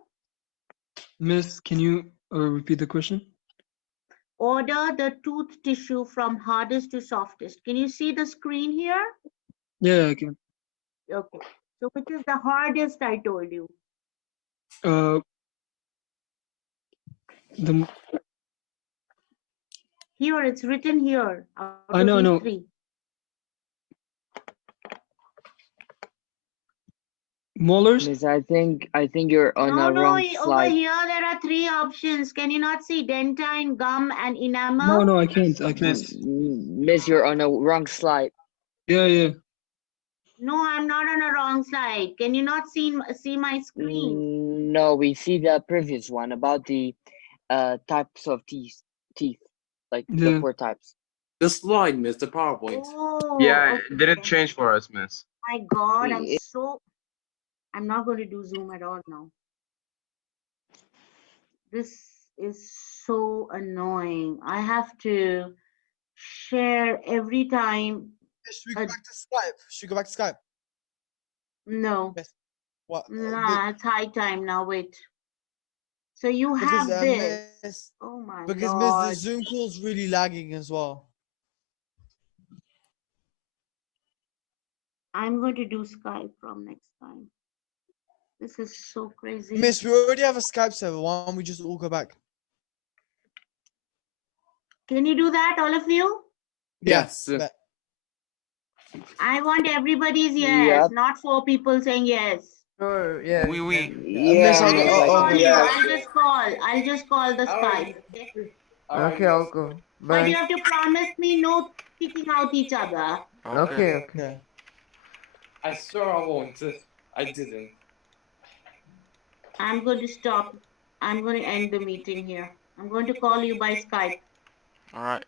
Miss, can you repeat the question? Order the tooth tissue from hardest to softest. Can you see the screen here? Yeah, I can. Okay. So which is the hardest I told you? The Here, it's written here. Out I of know, these no. three. Molars? Miss, I think you're on No, a no, wrong over slide. here there are three options. Can you not see dentine, gum, and enamel? No, no, I can't. I can't. Miss, you're on a wrong slide. Yeah, yeah. No, I'm not on a wrong slide. Can you not see my screen? No, we see the previous one about the types of teeth, like the Yeah. 4 types. The slide, miss, the PowerPoint. Oh, Yeah, okay. it didn't change for us, miss. My God, It- I'm not going to do Zoom at all now. This is so annoying. I have to share every time. Should we go back to Skype? Should we go back to Skype? No. Yes. What? Nah, it's high time now. Wait. So you Because have this. Miss, Oh my because Miss, the God. Zoom call's really lagging as well. I'm going to do Skype from next time. This is so crazy. Miss, we already have a Skype server. Why don't we just all go back? Can you do that, all of you? Yes. Bet. I want everybody's yes, Yep. not 4 people saying yes. Sure, yeah. Oui, oui. Miss, Yeah, I'll Miss, go. I I'll think go. I'll just call the Skype. Okay, I'll go. But you Bye. have to promise me no kicking out each other. Okay, okay. Okay. I swear I won't. I didn't. I'm going to stop. I'm going to end the meeting here. I'm going to call you by Skype. All right.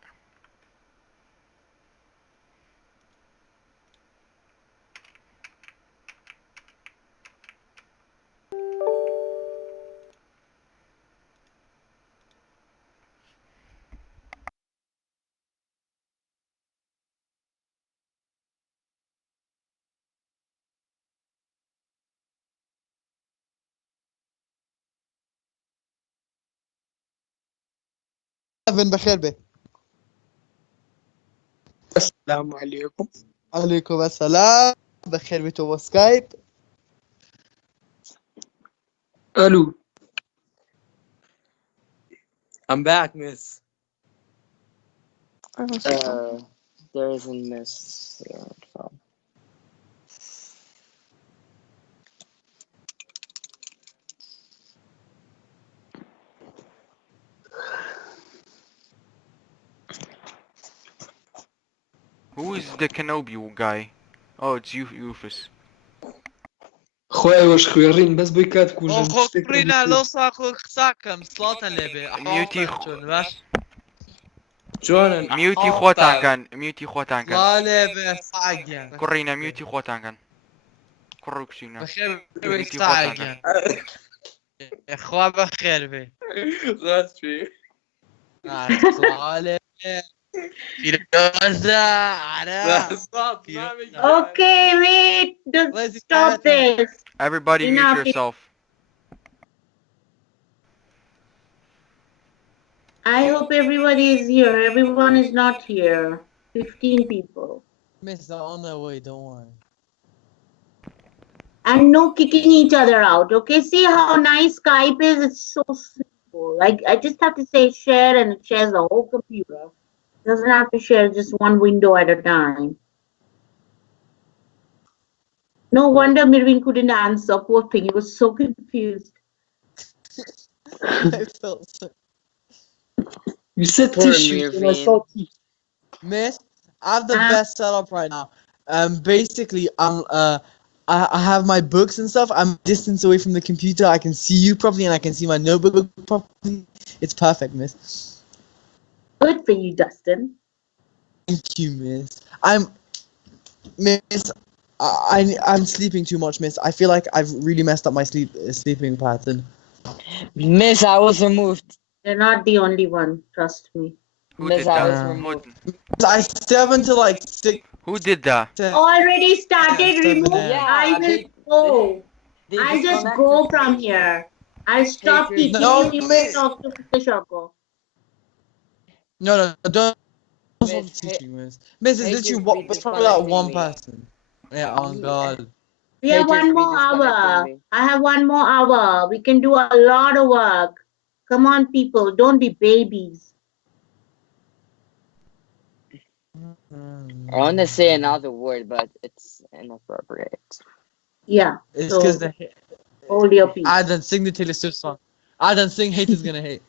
بخير بيه. السلام عليكم. عليكم السلام. بخير بيه سكايب. Hello. I'm back, miss. there isn't Miss. Who is the Kenobi guy? Oh, it's you, Rufus. خويا واش خويا رين بس بويكاتك وجن اخوك برينا لو ساكو ساكم صلاة النبي ميوتي احوال باش جون ميوتي خواتان كان ميوتي خواتان كان صلاة النبي صاقيا كورينا ميوتي خواتان كان كروكسينا بخير ميوتي بي خواتان كان صاقيا اخوة بخير بي غاز فيه صلاة النبي فيروزة على Okay, wait. Just stop this. Everybody mute Enough. yourself. I hope everybody is here. Everyone is not here. 15 people. Miss on their way, don't worry. And no kicking each other out. Okay, see how nice Skype is? It's so simple. Like, I just have to say share and it shares the whole computer. Doesn't have to share just one window at a time. No wonder Mirvin couldn't answer. Poor thing, he was so confused. I felt so. You said Poor tissue and I Mirvin. saw teeth. Miss, I have the best setup right now. Basically, I have my books and stuff. I'm distance away from the computer. I can see you properly and I can see my notebook properly. It's perfect, Miss. Good for you, Dustin. Thank you, Miss. Miss, I'm sleeping too much, Miss. I feel like I've really messed up my sleeping pattern. Miss, I was removed. You're not the only one, trust me. Who Miss, did I was that? removed. I step into like 6. Who did that? Already started, remove. Yeah, I will go. I'll just go from here. I'll stop Haters. teaching No, you. You Miss. talk to Mr. Shoko. No, don't stop Miss, teaching, Miss. Miss, is haters literally be it's probably like one disconnecting me. person. Yeah, oh God. We have Haters one be more disconnecting hour. me. I have one more hour. We can do a lot of work. Come on, people. Don't be babies. I want to say another word, but it's inappropriate. Yeah. It's So because the hold your peace. I done sing the Taylor Swift song. I done sing haters gonna hate.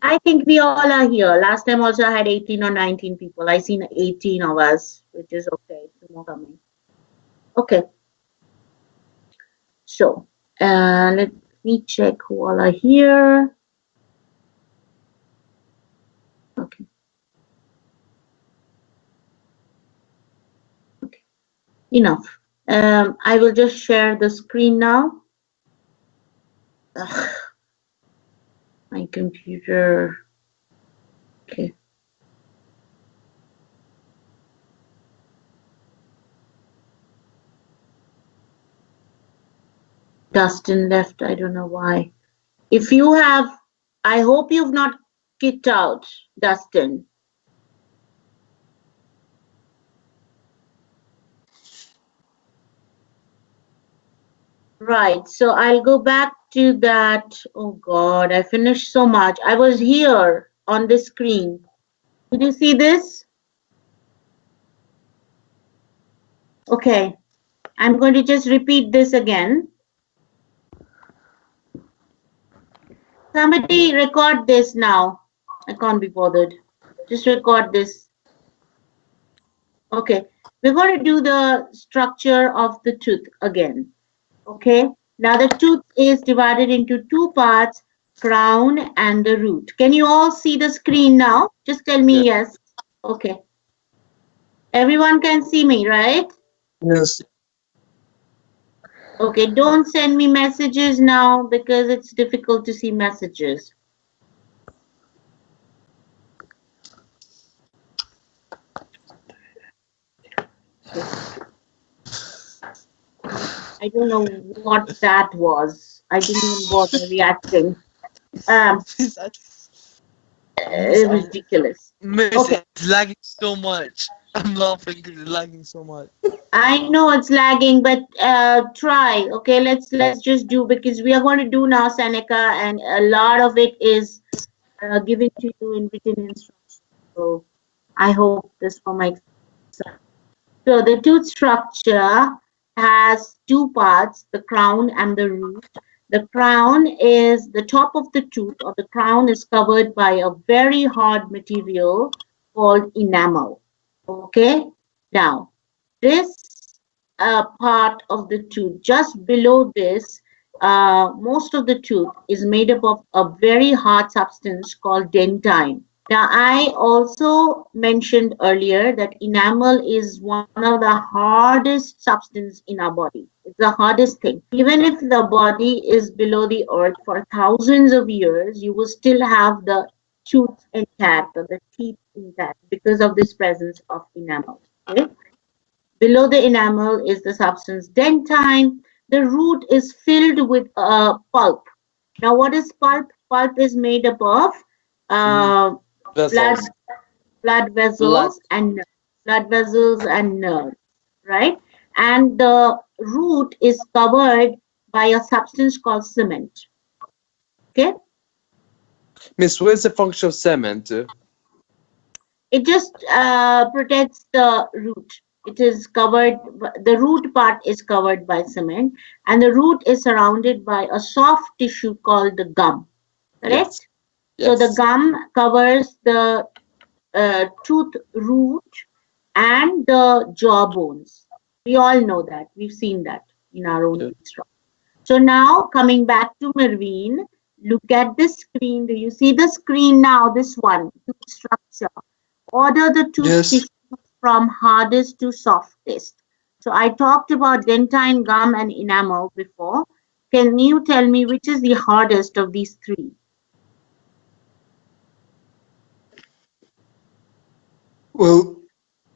I think we all are here. Last time also I had 18 or 19 people. I seen 18 of us, which is okay. Two more coming. Okay. So let me check who all are here. Okay. Okay. Enough. I will just share the screen now. Ugh. My computer. Okay. Dustin left. I don't know why. If you have, I hope you've not kicked out, Dustin. Right. So I'll go back to that. Oh God, I finished so much. I was here on the screen. Did you see this? Okay. I'm going to just repeat this again. Somebody record this now. I can't be bothered. Just record this. Okay. We're going to do the structure of the tooth again. Okay. Now the tooth is divided into two parts, crown and the root. Can you all see the screen now? Just tell me yes. Okay. Everyone can see me, right? Yes. Okay, don't send me messages now because it's difficult to see messages. I don't know what that was. I didn't even bother reacting. Ridiculous. Miss, Okay. it's lagging so much. I'm laughing because it's lagging so much. I know it's lagging, but try. Okay, let's just do, because we are going to do now Seneca, and a lot of it is given to you in written instructions. So I hope this will make sense. So the tooth structure has two parts, the crown and the root. The crown is the top of the tooth, or the crown is covered by a very hard material called enamel. Okay, now this part of the tooth, just below this, most of the tooth is made up of a very hard substance called dentine. Now, I also mentioned earlier that enamel is one of the hardest substance in our body. It's the hardest thing. Even if the body is below the earth for thousands of years, you will still have the tooth intact or the teeth intact because of this presence of enamel. Okay? Below the enamel is the substance dentine. The root is filled with pulp. Now, what is pulp? Pulp is made up of blood, blood vessels and nerves, right? And the root is covered by a substance called cement. Okay. Miss, what is the function of cement? It just protects the root. It is covered, the root part is covered by cement, and the root is surrounded by a soft tissue called the gum. Correct? Yes. So the gum covers the tooth root and the jaw bones. We all know that. We've seen that in our own tooth structure. So now coming back to Marveen, look at the screen. Do you see the screen now? This one, tooth structure. Order the tooth tissue from hardest to softest. So I talked about dentine, gum, and enamel before. Can you tell me which is the hardest of these three? Well,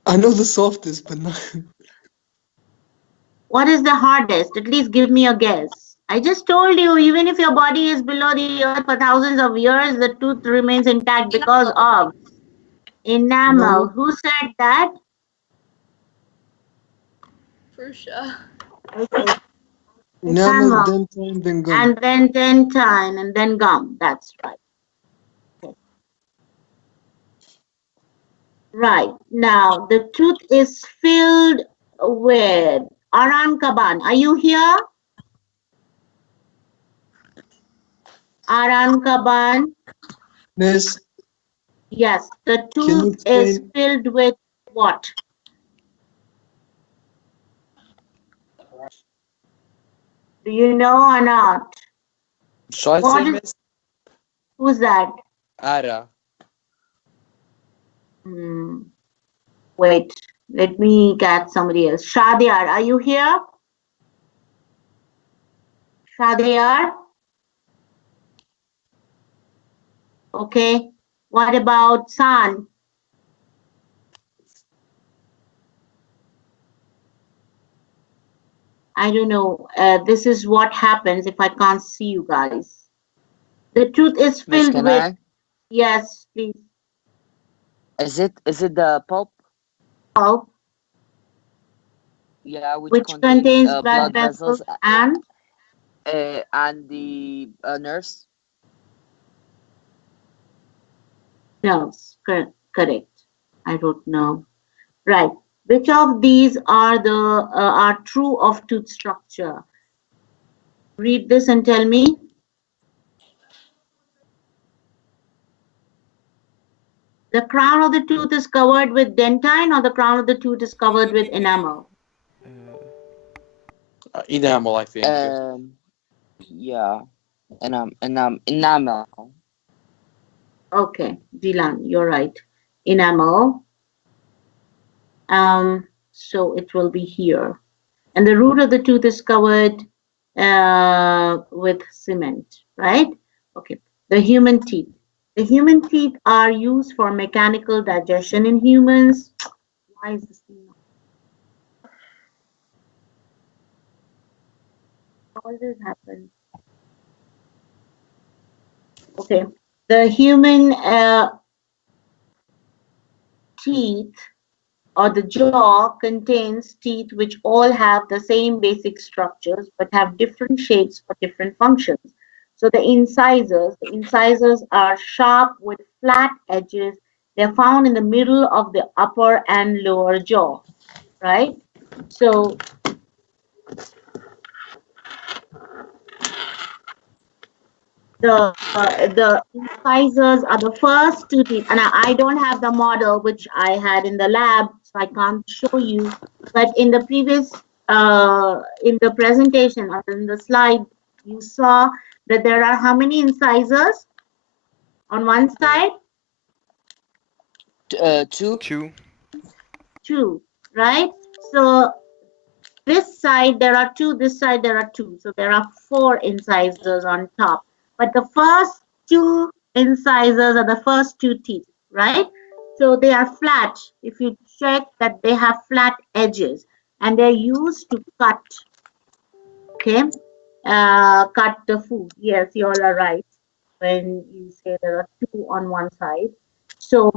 I know the softest, but not. What is the hardest? At least give me a guess. I just told you, even if your body is below the earth for thousands of years, the tooth remains intact because of enamel. Who said that? Fuchsia. Okay. Enamel, dentine, then gum. And then dentine, and then gum. That's right. Okay. Right. Now, the tooth is filled with Aran Kaban. Are you here? Aran Kaban. Yes. Yes, the tooth is filled with what? Do you know or not? Shall I say, Miss? Who's that? Ara. Wait, let me get somebody else. Shadiar, are you here? Shadiar? Okay. What about San? I don't know. This is what happens if I can't see you guys. The tooth is filled Can with. I? Yes, please. Is it the pulp? Pulp. Yeah, Which contains blood vessels and the nerves. nerves. Correct. I wrote nerve. Right. Which of these are true of tooth structure? Read this and tell me. The crown of the tooth is covered with dentine, or the crown of the tooth is covered with enamel? Enamel, I think. Yeah, enamel. Okay, Dilan, you're right. Enamel. So it will be here. And the root of the tooth is covered with cement, right? Okay, the human teeth. The human teeth are used for mechanical digestion in humans. Why is this thing not? Always happens. Okay, the human teeth or the jaw contains teeth which all have the same basic structures but have different shapes for different functions. So the incisors are sharp with flat edges. They're found in the middle of the upper and lower jaw, right? So the incisors are the first two teeth, and I don't have the model which I had in the lab, so I can't show you. But in the previous, in the presentation or in the slide, you saw that there are how many incisors on one side? Two. Two, right? So this side there are two, this side there are two. So there are 4 incisors on top. But the first 2 incisors are the first 2 teeth, right? So they are flat. If you check that they have flat edges and they're used to cut, okay, cut the food. Yes, you all are right when you say there are 2 on one side. So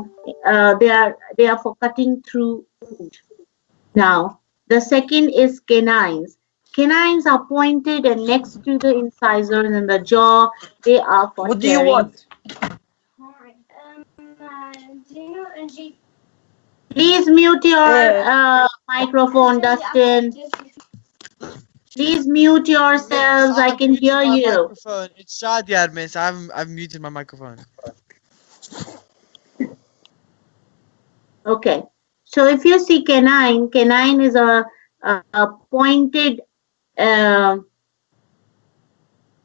they are for cutting through food. Now, the second is canines. Canines are pointed and next to the incisors in the jaw. They are for What do you tearing. want? Please mute your microphone, Dustin. Please mute yourselves. I can hear you. Microphone. It's Shadiad, miss. I've muted my microphone. Okay. So if you see canine, canine is a pointed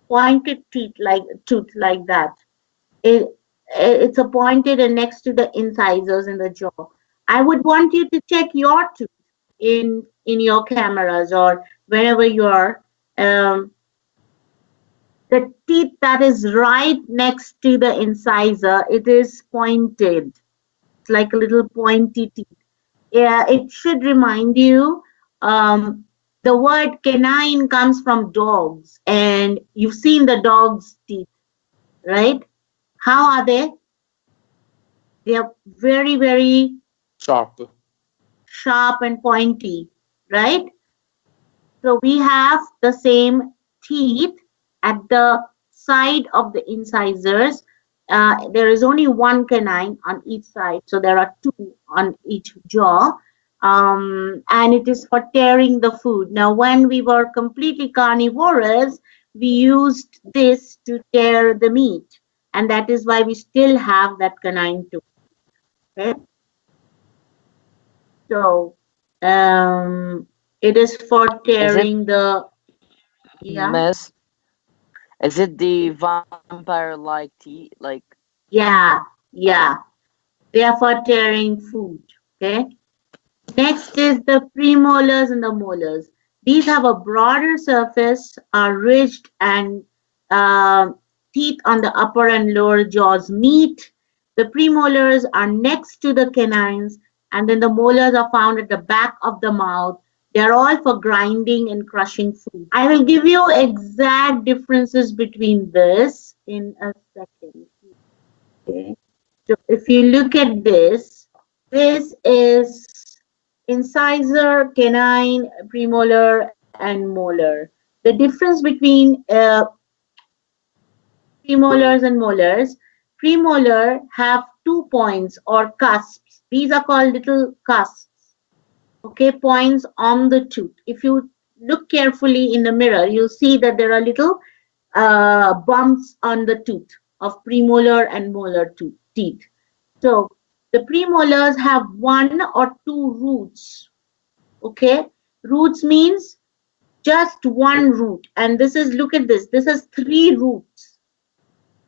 pointed tooth like that. It's a pointed and next to the incisors in the jaw. I would want you to check your tooth in your cameras or wherever you are. The teeth that is right next to the incisor, it is pointed. It's like a little pointy teeth. Yeah, it should remind you. The word canine comes from dogs, and you've seen the dog's teeth, right? How are they? They are very, very Sharp. sharp and pointy, right? So we have the same teeth at the side of the incisors. There is only 1 canine on each side, so there are 2 on each jaw. And it is for tearing the food. Now, when we were completely carnivorous, we used this to tear the meat, and that is why we still have that canine tooth. Okay. So, it is for tearing the. Yeah. Miss, is it the vampire-like teeth? Like. Yeah. They are for tearing food. Okay. Next is the premolars and the molars. These have a broader surface, are ridged, and teeth on the upper and lower jaws meet. The premolars are next to the canines, and then the molars are found at the back of the mouth. They are all for grinding and crushing food. I will give you exact differences between this in a second. Okay. So if you look at this is incisor, canine, premolar, and molar. The difference between premolars and molars, premolar have 2 points or cusps. These are called little cusps, okay, points on the tooth. If you look carefully in the mirror, you'll see that there are little bumps on the tooth of premolar and molar teeth. So the premolars have 1 or 2 roots. Okay, roots means just 1 root, and this is, look at this, this is 3 roots.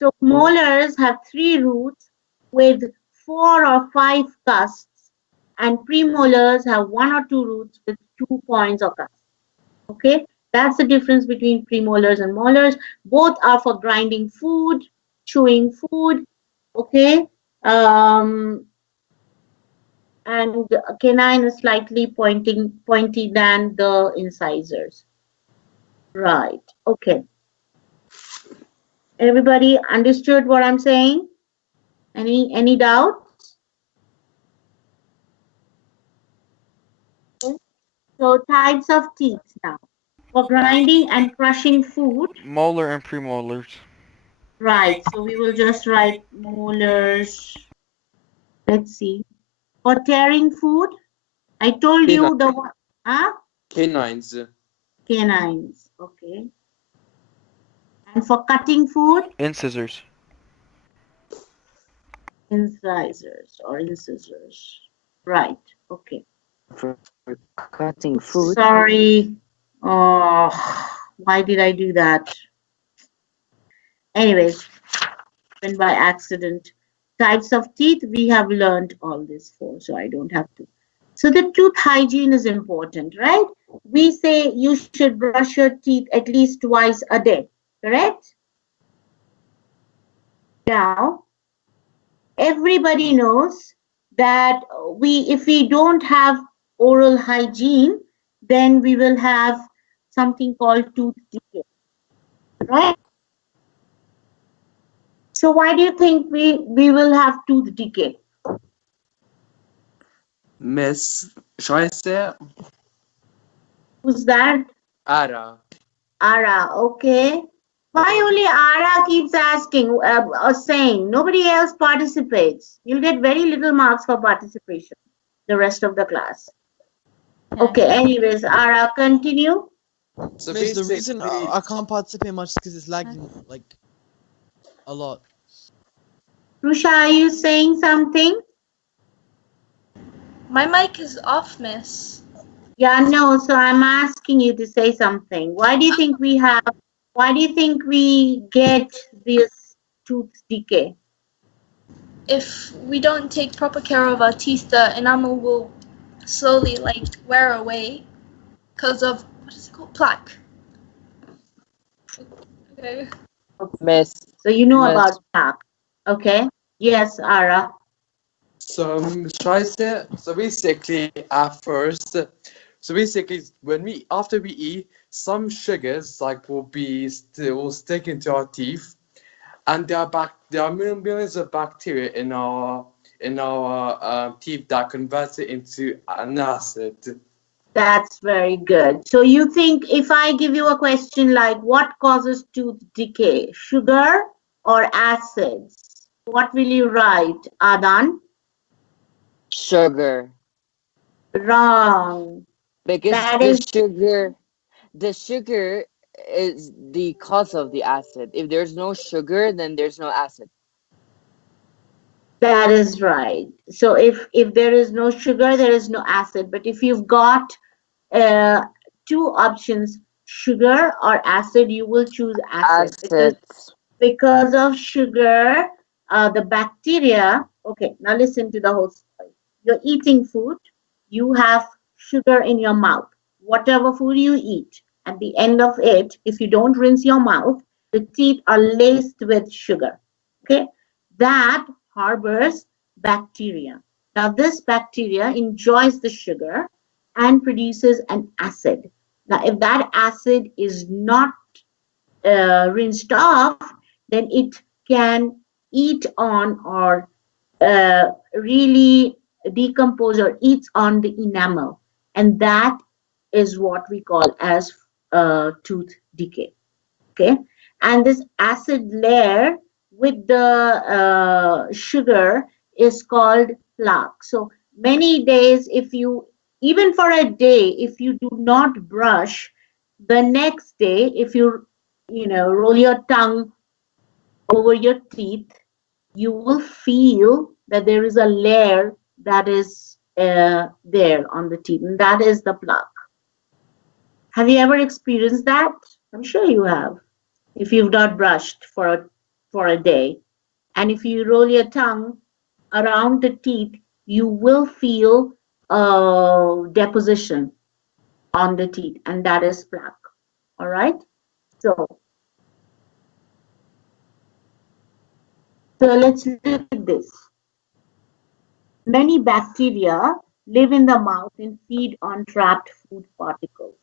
So molars have 3 roots with 4 or 5 cusps, and premolars have 1 or 2 roots with 2 points or cusps. Okay, that's the difference between premolars and molars. Both are for grinding food, chewing food. Okay, and canine is slightly pointy than the incisors. Right. Okay. Everybody understood what I'm saying? Any doubts? Okay. So types of teeth now. For grinding and crushing food. Molar and premolars. Right. So we will just write molars. Let's see. For tearing food, I told you the one. Huh? Canines. Canines. Okay. And for cutting food? Incisors. Incisors or incisors. Right. Okay. for cutting food. Sorry. Oh, why did I do that? Anyways, when by accident. Types of teeth, we have learned all this for, so I don't have to. So the tooth hygiene is important, right? We say you should brush your teeth at least twice a day, correct? Now, everybody knows that if we don't have oral hygiene, then we will have something called tooth decay, right? So why do you think we will have tooth decay? Miss, shall I say it? Who's that? Ara. Ara, okay. Why only Ara keeps asking or saying? Nobody else participates. You'll get very little marks for participation, the rest of the class. Okay, anyways, Ara, continue. So Miss, the reason basically, I can't participate much is because it's lagging like a lot. Rusha, are you saying something? My mic is off, miss. Yeah, no, so I'm asking you to say something. Why do you think we get this tooth decay? If we don't take proper care of our teeth, the enamel will slowly like wear away because of, what is it called, plaque. Okay. Miss. So you know Miss. about plaque, okay? Yes, Ara. so shall I say it? So basically, at first, so basically, after we eat, some sugars like will stick into our teeth, and there are millions of bacteria in our teeth that converts it into an acid. That's very good. So you think if I give you a question like what causes tooth decay, sugar or acids, what will you write, Adan? Sugar. Wrong. Because That the is sugar is the cause of the acid. If there's no sugar, then there's no acid. That is right. So if there is no sugar, there is no acid. But if you've got two options, sugar or acid, you will choose acid because of sugar, the bacteria. Okay, now listen to the whole story. You're eating food, you have sugar in your mouth. Whatever food you eat, at the end of it, if you don't rinse your mouth, the teeth are laced with sugar. Okay, that harbors bacteria. Now, this bacteria enjoys the sugar and produces an acid. Now, if that acid is not rinsed off, then it can eat on or really decompose or eats on the enamel. And that is what we call as tooth decay. Okay. And this acid layer with the sugar is called plaque. So many days, even for a day, if you do not brush, the next day, if you roll your tongue over your teeth, you will feel that there is a layer that is there on the teeth, and that is the plaque. Have you ever experienced that? I'm sure you have. If you've not brushed for a day, and if you roll your tongue around the teeth, you will feel deposition on the teeth, and that is plaque. All right. So let's look at this. Many bacteria live in the mouth and feed on trapped food particles.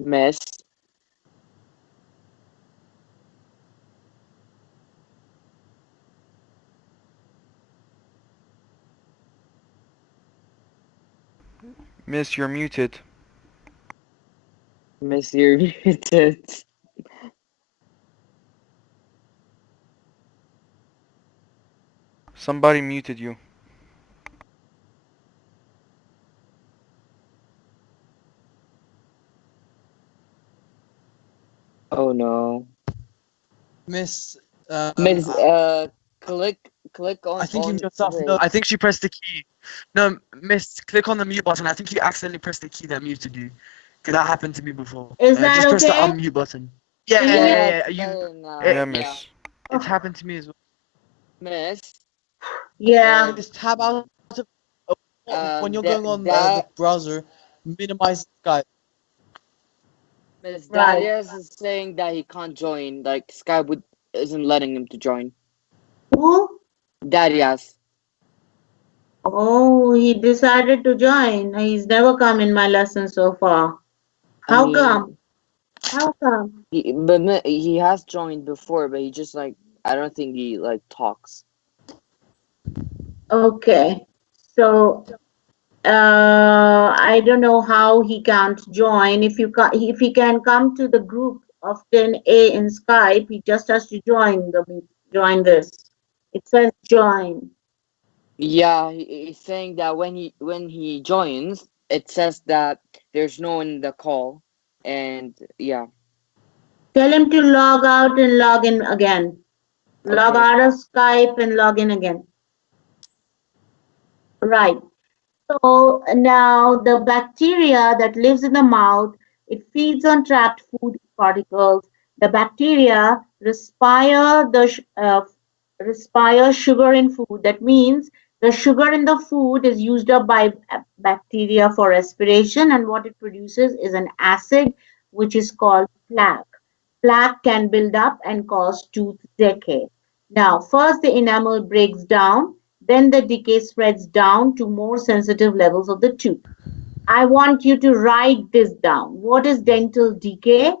Miss. Miss, you're muted. Miss, you're muted. Somebody muted you. Oh no. Miss, Miss, click click on I think you on mute yourself. wait. No, I think she pressed the key. No, miss, click on the mute button. I think you accidentally pressed the key that muted you. Because that happened to me before. Is that Just press the okay? unmute button. Yeah, Can you yeah, hear? yeah, Yeah, yeah. it's You, better now. it, Yeah, Yeah. miss. it's happened to me as well. Miss. Yeah. Just tab out of when you're going on the That browser, minimize Skype. Miss Right. Darius is saying that he can't join. Like Skype isn't letting him to join. Who? Darius. Oh, he decided to join. He's never come in my lesson so far. I How mean, come? How come? he has joined before, but he just like I don't think he like talks. Okay. So I don't know how he can't join. If he can come to the group of 10A in Skype, he just has to join this. It says join. Yeah, he's saying that when he joins, it says that there's no one in the call, and yeah. Tell him to log out and log in again. Log Okay. out of Skype and log in again. Right. So now the bacteria that lives in the mouth, it feeds on trapped food particles. The bacteria respire sugar in food. That means the sugar in the food is used up by bacteria for respiration, and what it produces is an acid which is called plaque. Plaque can build up and cause tooth decay. Now, first the enamel breaks down, then the decay spreads down to more sensitive levels of the tooth. I want you to write this down. What is dental decay?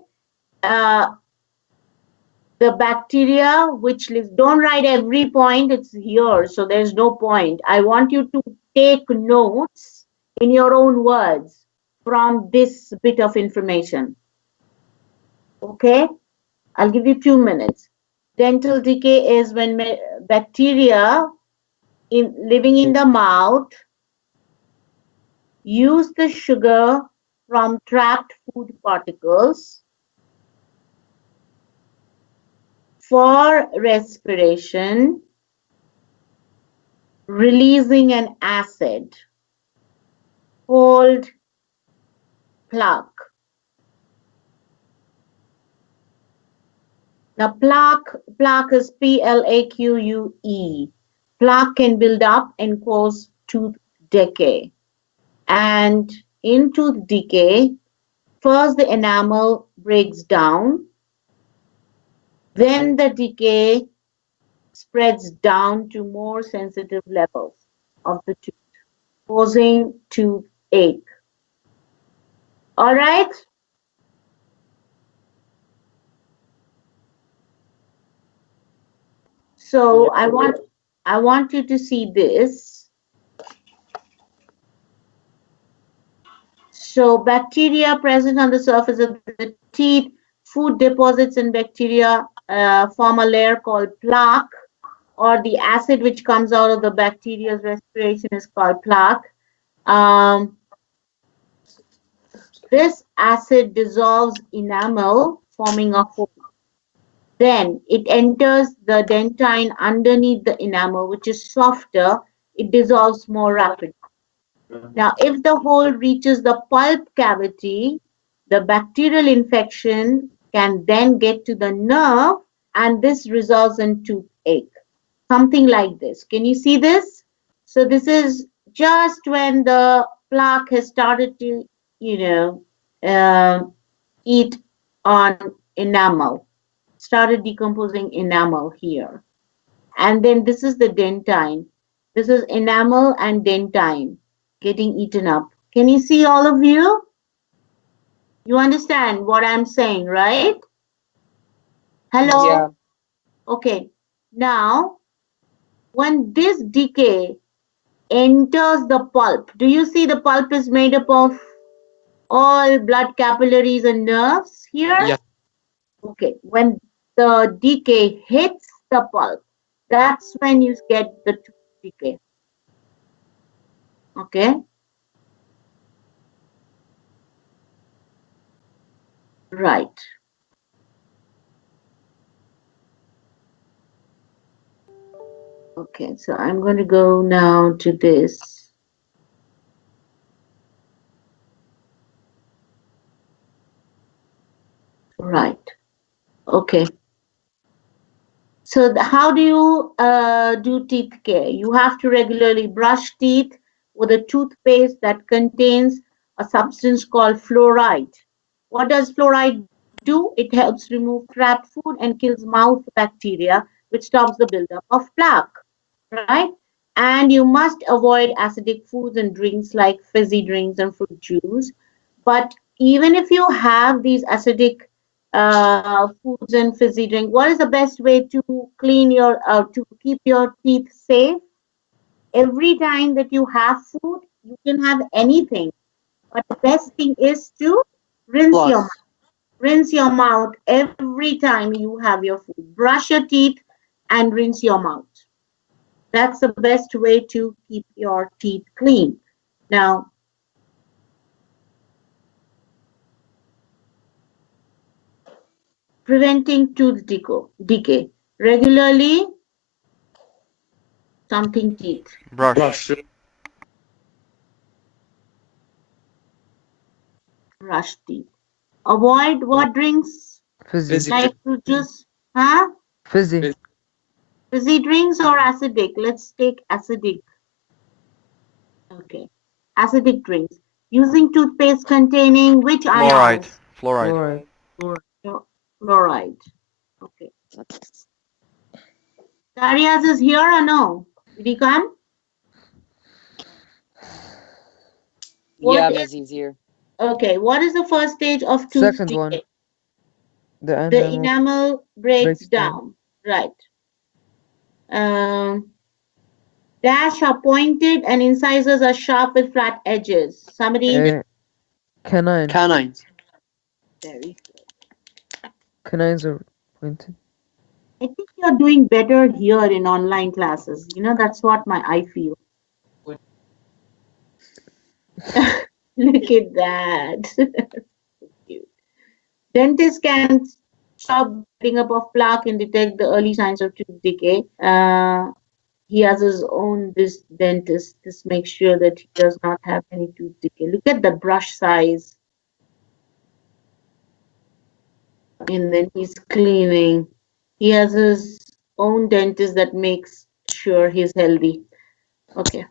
The bacteria which lives, don't write every point, it's here, so there's no point. I want you to take notes in your own words from this bit of information. Okay? I'll give you 2 minutes. Dental decay is when bacteria living in the mouth use the sugar from trapped food particles for respiration, releasing an acid called plaque. Now, plaque is Plaque. Plaque can build up and cause tooth decay. And in tooth decay, first the enamel breaks down, then the decay spreads down to more sensitive levels of the tooth, causing toothache. All right? So I want you to see this. So bacteria present on the surface of the teeth, food deposits in bacteria form a layer called plaque, or the acid which comes out of the bacteria's respiration is called plaque. This acid dissolves enamel, forming a hole. Then it enters the dentine underneath the enamel, which is softer. It dissolves more rapidly. Now, if the hole reaches the pulp cavity, the bacterial infection can then get to the nerve, and this results in toothache. Something like this. Can you see this? So this is just when the plaque has started to, eat on enamel, started decomposing enamel here. And then this is the dentine. This is enamel and dentine getting eaten up. Can you see all of you? You understand what I'm saying, right? Hello? Yeah. Okay. Now, when this decay enters the pulp, do you see the pulp is made up of all blood capillaries and nerves here? Yeah. Okay. When the decay hits the pulp, that's when you get the tooth decay. Okay. Right. Okay, so I'm going to go now to this. Right. Okay. So how do you do teeth care? You have to regularly brush teeth with a toothpaste that contains a substance called fluoride. What does fluoride do? It helps remove trapped food and kills mouth bacteria, which stops the buildup of plaque, right? And you must avoid acidic foods and drinks like fizzy drinks and fruit juice. But even if you have these acidic foods and fizzy drink, what is the best way to clean your to keep your teeth safe? Every time that you have food, you can have anything, but the best thing is to rinse your mouth. Floss. Rinse your mouth every time you have your food. Brush your teeth and rinse your mouth. That's the best way to keep your teeth clean. Now, preventing tooth decay. Regularly something teeth. Brush. Brush teeth. Avoid what drinks? Fizzy. Like fruit juice? Huh? Fizzy. Fizzy drinks or acidic? Let's take acidic. Okay. Acidic drinks. Using toothpaste containing which Fluoride. ions? Fluoride. Fluoride. Okay. Darius is here or no? Did he come? Yeah, What is, Mazi's here. okay, what is the first stage of tooth Second one. decay? The The enamel enamel breaks breaks down. down. Right. Dash are pointed and incisors are sharp with flat edges. Somebody? Canine. Canines. Very good. Canines are pointed. I think you're doing better here in online classes. You know, that's what I feel. Look at that. Cute. Dentists can stop building up of plaque and detect the early signs of tooth decay. He has his own this dentist. Just make sure that he does not have any tooth decay. Look at the brush size. And then he's cleaning. He has his own dentist that makes sure he's healthy. Okay.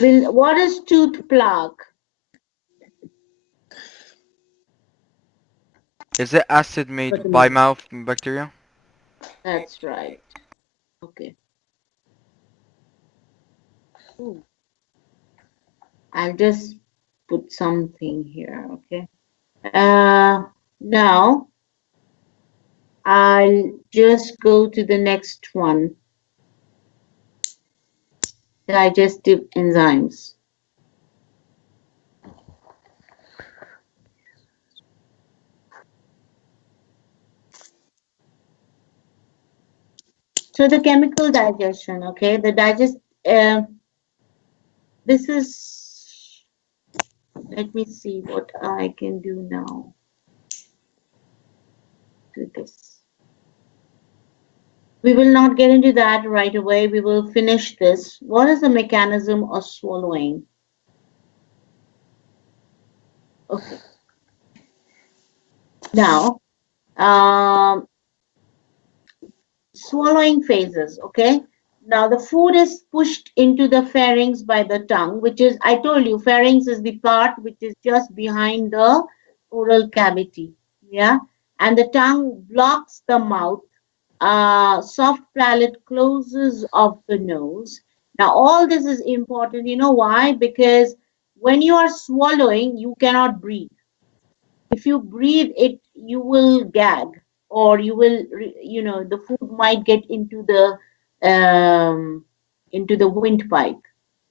What is tooth plaque? Is it acid made by mouth bacteria? That's right. Okay. Ooh. I'll just put something here, okay? Now, I'll just go to the next one. Digestive enzymes. So the chemical digestion, okay? The this is, let me see what I can do now. Do this. We will not get into that right away. We will finish this. What is the mechanism of swallowing? Okay. Now, swallowing phases, okay? Now the food is pushed into the pharynx by the tongue, which is, I told you, pharynx is the part which is just behind the oral cavity, yeah? And the tongue blocks the mouth. Soft palate closes off the nose. Now all this is important. You know why? Because when you are swallowing, you cannot breathe. If you breathe it, you will gag, or you will, you know, the food might get into the windpipe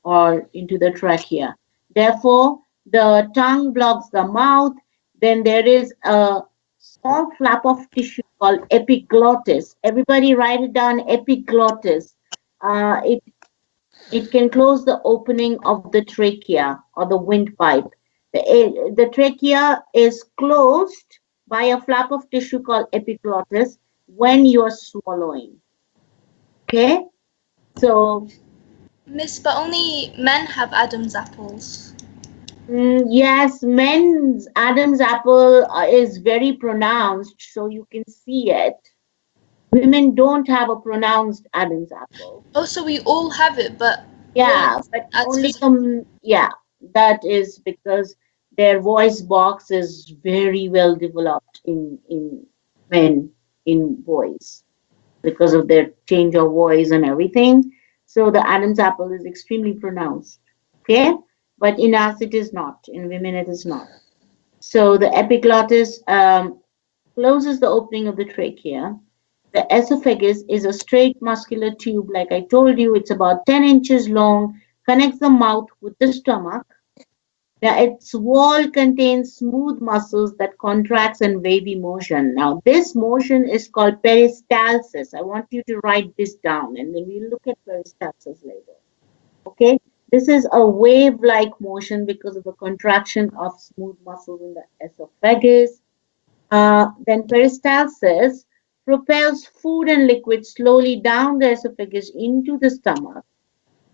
or into the trachea. Therefore, the tongue blocks the mouth. Then there is a small flap of tissue called epiglottis. Everybody write it down, epiglottis. It can close the opening of the trachea or the windpipe. The trachea is closed by a flap of tissue called epiglottis, when you're swallowing. Okay, so Miss, but only men have Adam's apples. yes, men's Adam's apple is very pronounced, so you can see it. Women don't have a pronounced Adam's apple. Oh, so we all have it, but Yeah, but as only physical. yeah, that is because their voice box is very well developed in men, in boys, because of their change of voice and everything. So the Adam's apple is extremely pronounced. Okay, but in us it is not. In women it is not. So the epiglottis closes the opening of the trachea. The esophagus is a straight muscular tube, like I told you, it's about 10 inches long, connects the mouth with the stomach. Now, its wall contains smooth muscles that contracts in wavy motion. Now, this motion is called peristalsis. I want you to write this down, and then we'll look at peristalsis later. Okay, this is a wave-like motion because of the contraction of smooth muscles in the esophagus. Then peristalsis propels food and liquid slowly down the esophagus into the stomach.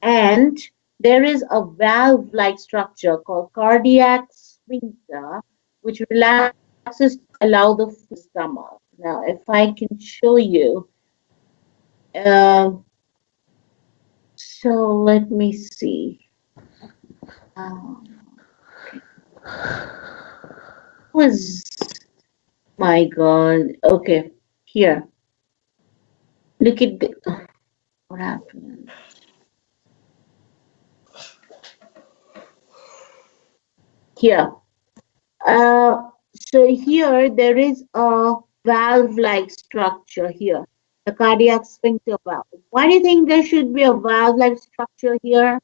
And there is a valve-like structure called cardiac sphincter, which relaxes to allow the stomach. Now, if I can show you, so let me see. My God. Okay, here. Look at the, what happened. Here. So here there is a valve-like structure here, the cardiac sphincter valve. Why do you think there should be a valve-like structure here?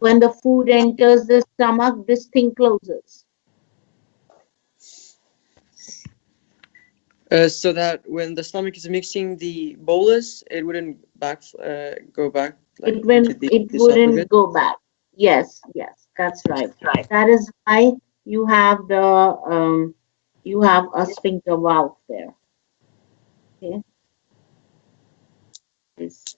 When the food enters the stomach, this thing closes. So that when the stomach is mixing the bolus, it wouldn't go back. Like, It wouldn't. It wouldn't go back. Yes, yes, that's right. That is why you have the you have a sphincter valve there. Okay. This.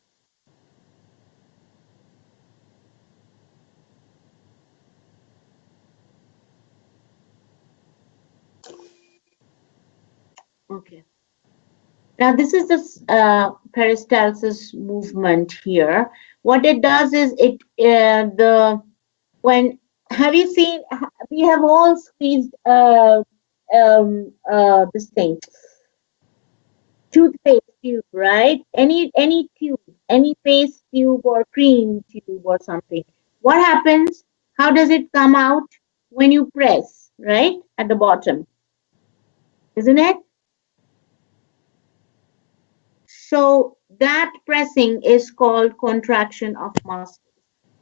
Okay. Now this is the peristalsis movement here. What it does is it when have you seen, we have all squeezed this thing, toothpaste tube, right? Any tube, any paste tube or cream tube or something. What happens? How does it come out? When you press, right, at the bottom, isn't it? So that pressing is called contraction of muscles.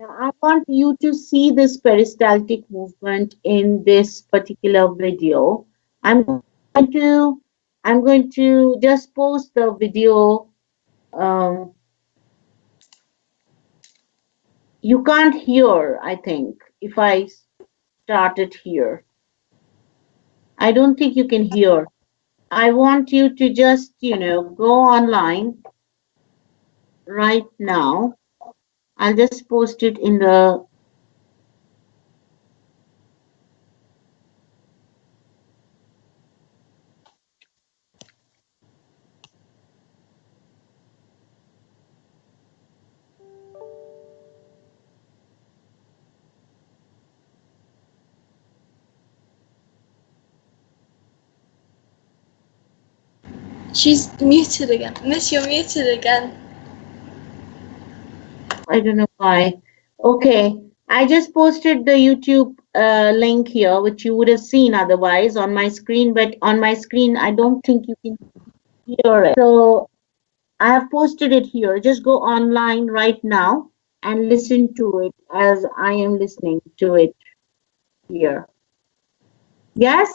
Now I want you to see this peristaltic movement in this particular video. I'm going to just post the video. You can't hear, I think, if I start it here. I don't think you can hear. I want you to just, go online right now. I'll just post it in the She's muted again. Miss, you're muted again. I don't know why. Okay, I just posted the YouTube link here, which you would have seen otherwise on my screen, but on my screen, I don't think you can hear it. So I have posted it here. Just go online right now and listen to it as I am listening to it here. Yes?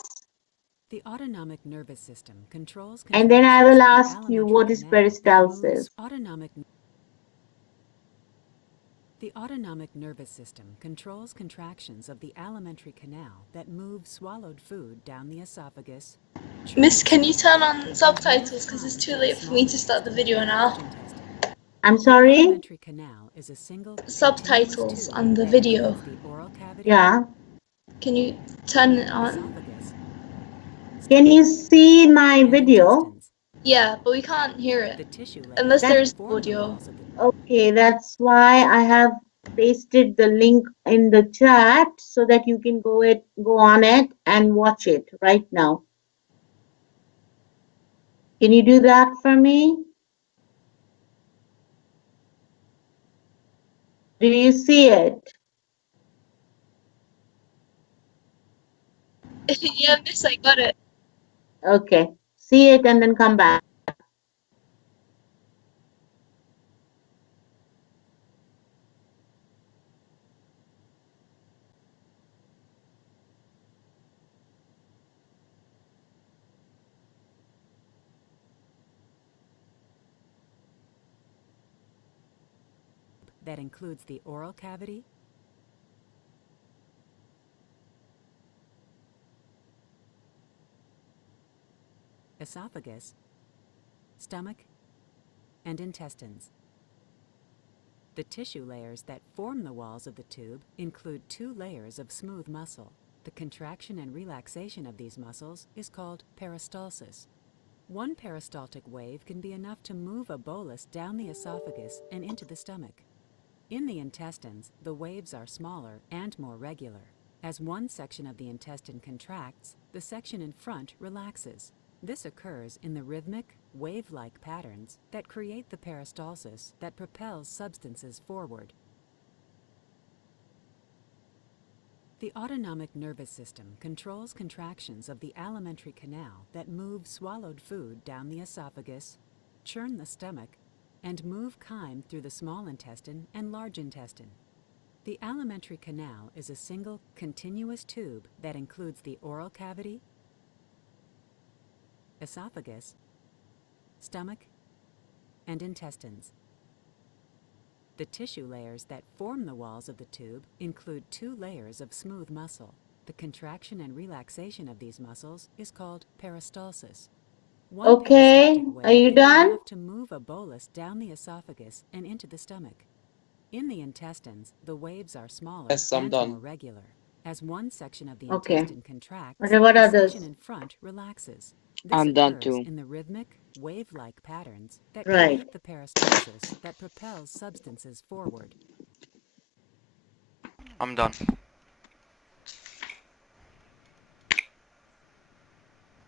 The autonomic nervous system controls And then I will ask you, alimentary what is canal that moves peristalsis? autonomic. The autonomic nervous system controls contractions of the alimentary canal that move swallowed food down the esophagus. Miss, can you turn on subtitles because it's too late for me to start the video now. I'm sorry? Alimentary canal is a single Subtitles on the video. Yeah. Can you turn it on? Can you see my video? Yeah, but we can't hear it unless there's audio. Okay, that's why I have pasted the link in the chat so that you can go on it and watch it right now. Can you do that for me? Do you see it? Yeah, Miss, I got it. Okay, see it and then come back. That includes the oral cavity, esophagus, stomach, and intestines. The tissue layers that form the walls of the tube include 2 layers of smooth muscle. The contraction and relaxation of these muscles is called peristalsis. One peristaltic wave can be enough to move a bolus down the esophagus and into the stomach. In the intestines, the waves are smaller and more regular. As one section of the intestine contracts, the section in front relaxes. This occurs in the rhythmic, wave-like patterns that create the peristalsis that propels substances forward. The autonomic nervous system controls contractions of the alimentary canal that move swallowed food down the esophagus, churn the stomach, and move chyme through the small intestine and large intestine. The alimentary canal is a single, continuous tube that includes the oral cavity, esophagus, stomach, and intestines. The tissue layers that form the walls of the tube include 2 layers of smooth muscle. The contraction and relaxation of these muscles is called peristalsis. One Okay, peristaltic wave are you can be done? enough to move a bolus down the esophagus and into the stomach. In the intestines, the waves are smaller Yes, I'm and done. more regular. As one section of the Okay. intestine contracts, What the others? section in front relaxes. This I'm done occurs too. in the rhythmic, wave-like patterns that Right. create the peristalsis that propels substances forward. I'm done.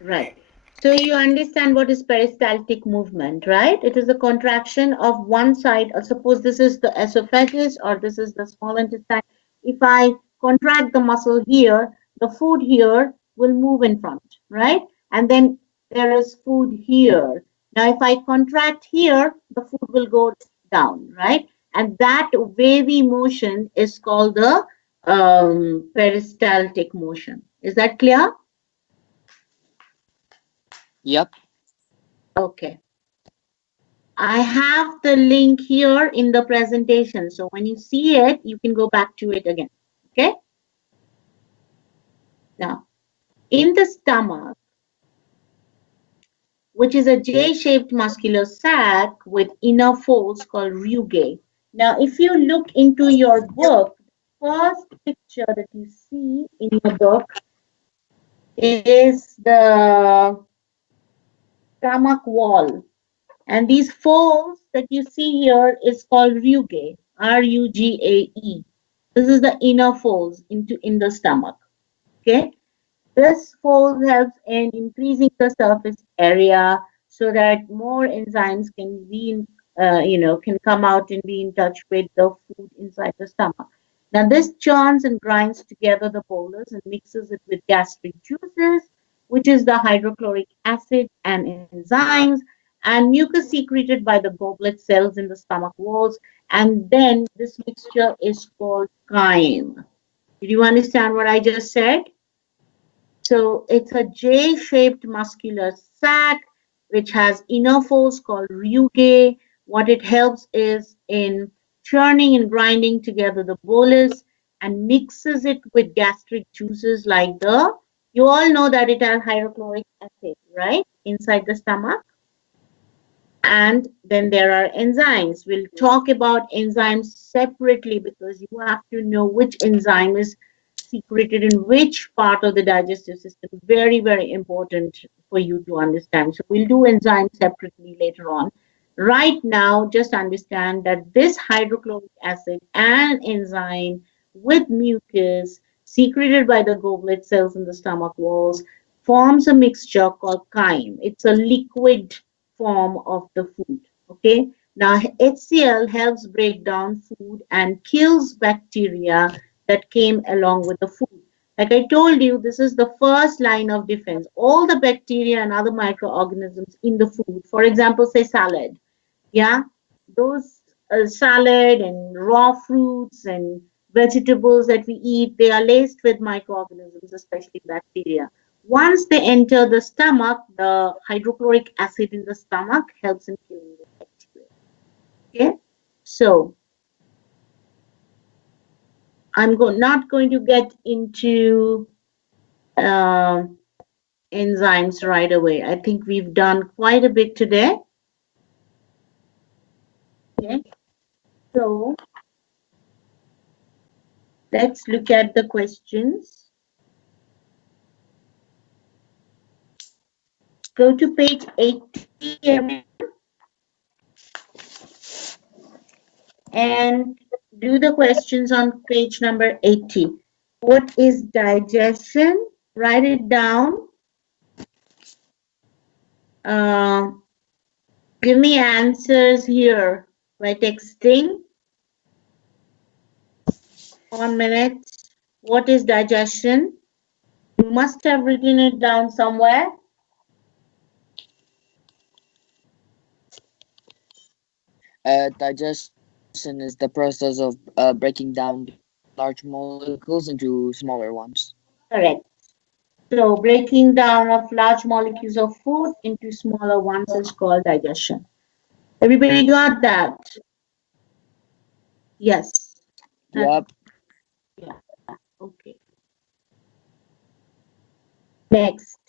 Right. So you understand what is peristaltic movement, right? It is a contraction of one side. Or suppose this is the esophagus or this is the small intestine. If I contract the muscle here, the food here will move in front, right? And then there is food here. Now, if I contract here, the food will go down, right? And that wavy motion is called the peristaltic motion. Is that clear? Yep. Okay. I have the link here in the presentation. So when you see it, you can go back to it again. Okay. Now, in the stomach, which is a J-shaped muscular sac with inner folds called rugae. Now, if you look into your book, first picture that you see in your book is the stomach wall. And these folds that you see here is called rugae, R-U-G-A-E. This is the inner folds in the stomach. Okay. This fold helps in increasing the surface area so that more enzymes can be, can come out and be in touch with the food inside the stomach. Now this churns and grinds together the bolus and mixes it with gastric juices, which is the hydrochloric acid and enzymes, and mucus secreted by the goblet cells in the stomach walls. And then this mixture is called chyme. Did you understand what I just said? So it's a J-shaped muscular sac which has inner folds called rugae. What it helps is in churning and grinding together the bolus and mixes it with gastric juices like you all know that it has hydrochloric acid, right, inside the stomach. And then there are enzymes. We'll talk about enzymes separately because you have to know which enzyme is secreted in which part of the digestive system. Very, very important for you to understand. So we'll do enzymes separately later on. Right now, just understand that this hydrochloric acid and enzyme with mucus secreted by the goblet cells in the stomach walls forms a mixture called chyme. It's a liquid form of the food. Okay. Now, HCl helps break down food and kills bacteria that came along with the food. Like I told you, this is the first line of defense. All the bacteria and other microorganisms in the food, for example, say salad, yeah, those salad and raw fruits and vegetables that we eat, they are laced with microorganisms, especially bacteria. Once they enter the stomach, the hydrochloric acid in the stomach helps in killing the bacteria. Okay, so I'm not going to get into enzymes right away. I think we've done quite a bit today. Okay, so let's look at the questions. Go to page 80 and do the questions on page number 80. What is digestion? Write it down. Give me answers here by texting. 1 minute. What is digestion? You must have written it down somewhere. Digestion is the process of breaking down large molecules into smaller ones. Correct. So breaking down of large molecules of food into smaller ones is called digestion. Everybody got that? Yes. Yep. Yeah. Okay. Next.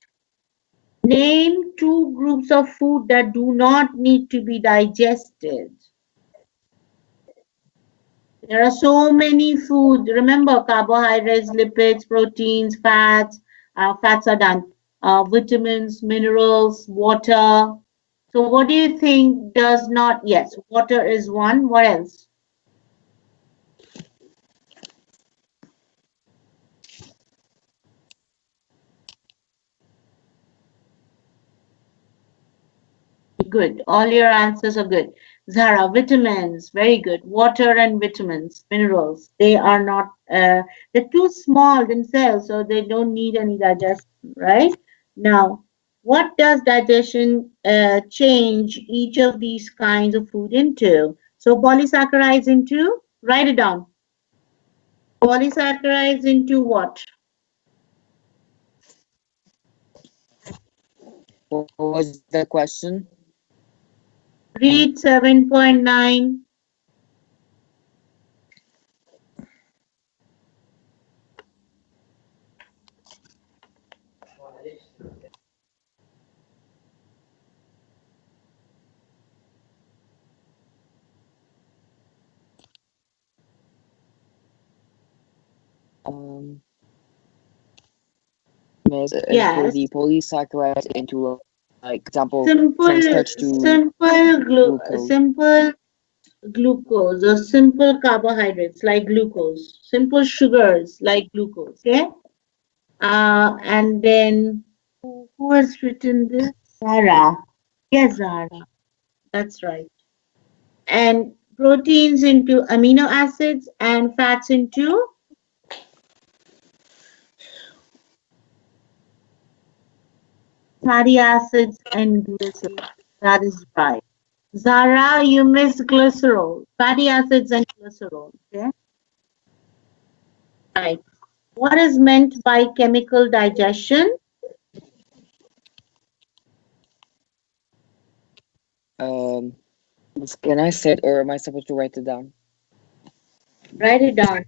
Name 2 groups of food that do not need to be digested. There are so many foods. Remember, carbohydrates, lipids, proteins, fats. Fats are done. Vitamins, minerals, water. So what do you think does not? Yes, water is one. What else? Good. All your answers are good. Zara, vitamins, very good. Water and vitamins, minerals, they are not, they're too small themselves, so they don't need any digestion, right? Now, what does digestion change each of these kinds of food into? So polysaccharides into, write it down. Polysaccharides into what? What was the question? Read 7.9. Miss, Yes. for the polysaccharides into, like, example, Simple transferred to glucose. simple glucose or simple carbohydrates like glucose, simple sugars like glucose. Okay. And then who has written this? Zara. Yes, Zara. That's right. And proteins into amino acids and fats into fatty acids and glycerol. That is right. Zara, you missed glycerol. Fatty acids and glycerol. Okay. Right. What is meant by chemical digestion? Can I say it or am I supposed to write it down? Write it down.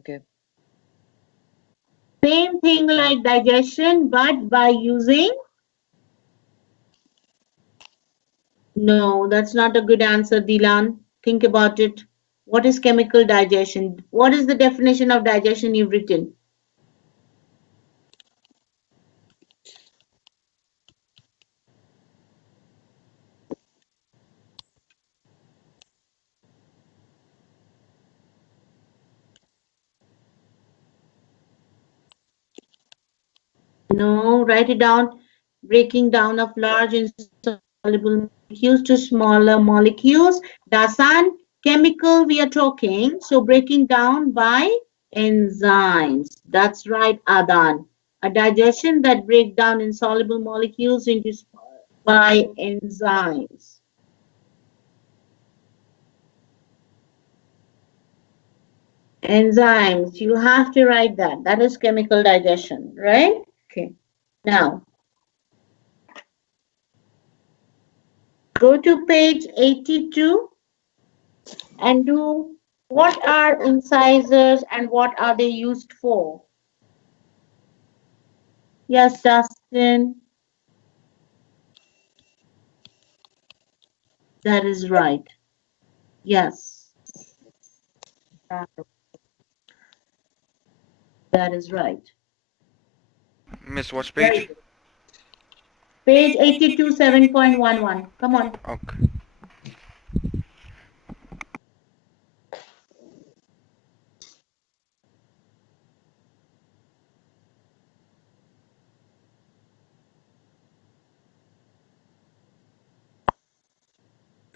Okay. Same thing like digestion, but by using. No, that's not a good answer, Dilan. Think about it. What is chemical digestion? What is the definition of digestion you've written? No, write it down. Breaking down of large insoluble molecules to smaller molecules. Dasan, chemical we are talking. So breaking down by enzymes. That's right, Adan. A digestion that break down insoluble molecules into by enzymes. Enzymes, you have to write that. That is chemical digestion, right? Okay. Now, go to page 82 and do what are incisors and what are they used for? Yes, Dustin. That is right. Yes. That is right. Miss, what Very page? good. Page 82, 7.11. Come on. Okay.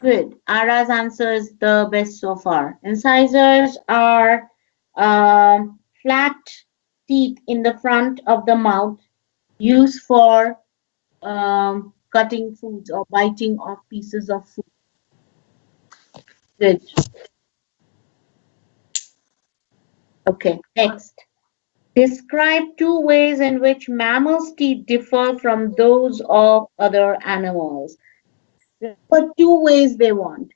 Good. Ara's answer is the best so far. Incisors are flat teeth in the front of the mouth used for cutting foods or biting off pieces of food. Good. Okay, next. Describe two ways in which mammals' teeth differ from those of other animals. But two ways they want.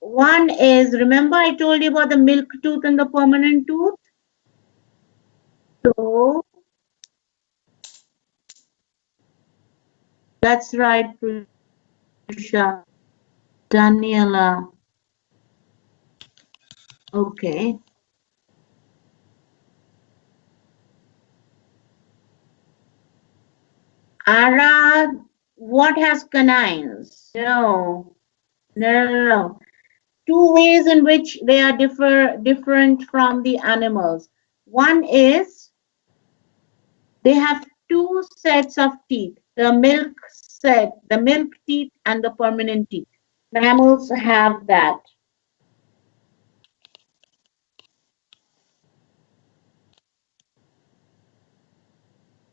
One is, remember I told you about the milk tooth and the permanent tooth? So, that's right, Prusha. Daniela. Okay. Ara, what has canines? No. No. Two ways in which they are different from the animals. One is they have two sets of teeth, the milk teeth and the permanent teeth. Mammals have that.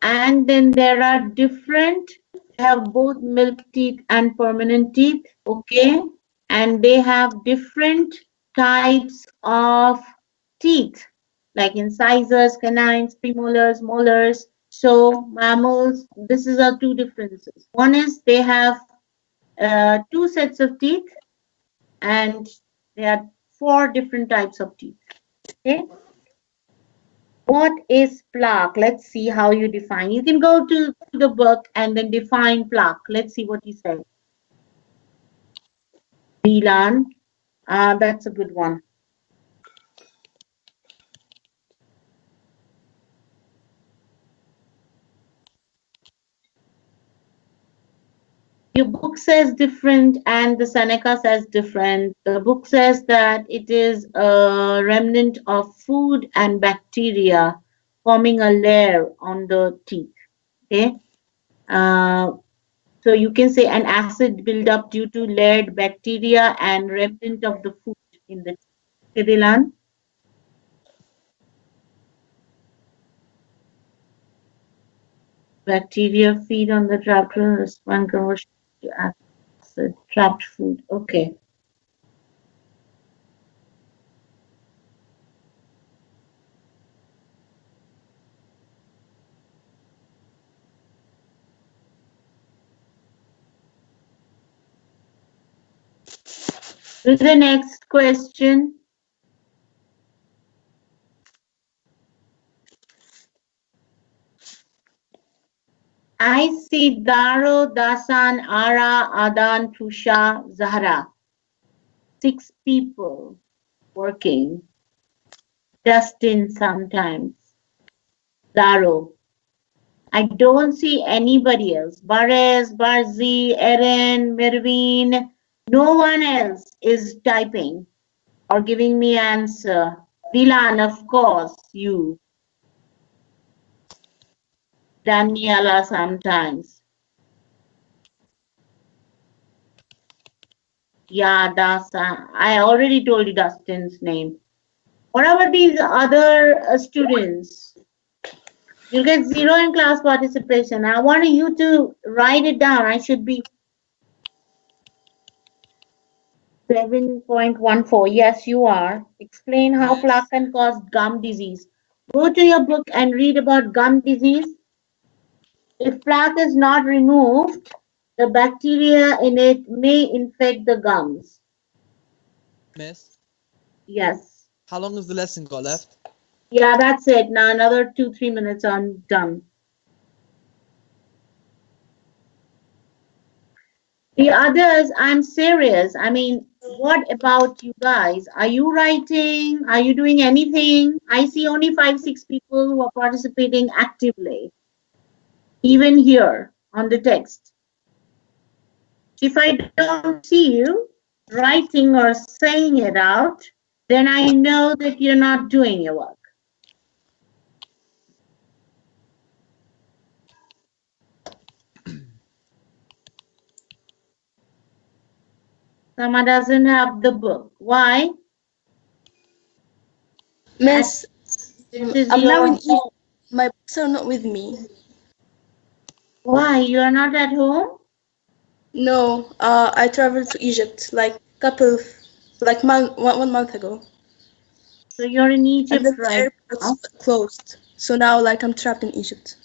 And then there are different, they have both milk teeth and permanent teeth, okay? And they have different types of teeth, like incisors, canines, premolars, molars. So mammals, this is our two differences. One is they have two sets of teeth and there are four different types of teeth, okay? What is plaque? Let's see how you define. You can go to the book and then define plaque. Let's see what you say. Dilan, that's a good one. Your book says different and the Seneca says different. The book says that it is a remnant of food and bacteria forming a layer on the teeth. Okay. So you can say an acid buildup due to layered bacteria and remnant of the food in the teeth. Okay, Dilan? Bacteria feed on the trapped food and respond conversion to acid. Trapped food. Okay. To the next question. I see Daro, Dasan, Ara, Adan, Tusha, Zahra. 6 people working. Justin sometimes. Daro. I don't see anybody else. Bares, Barzi, Erin, Mirveen. No one else is typing or giving me answer. Dilan, of course, you. Daniela sometimes. Yeah, Dasa. I already told you Dustin's name. What about these other students? You get 0 in class participation. I want you to write it down. I should be 7.14. Yes, you are. Explain how plaque can cause gum disease. Go to your book and read about gum disease. If plaque is not removed, the bacteria in it may infect the gums. Miss, Yes. how long has the lesson got left? Yeah, that's it. Now another 2-3 minutes, I'm done. The others, I'm serious. I mean, what about you guys? Are you writing? Are you doing anything? I see only 5-6 people who are participating actively, even here on the text. If I don't see you writing or saying it out, then I know that you're not doing your work. Someone doesn't have the book. Why? Miss, This is I'm now your in Egypt. My books are not with me. Why? You are not at home? No, I traveled to Egypt like one month ago. So you're in And Egypt then the right airport's now? closed. So now like I'm trapped in Egypt.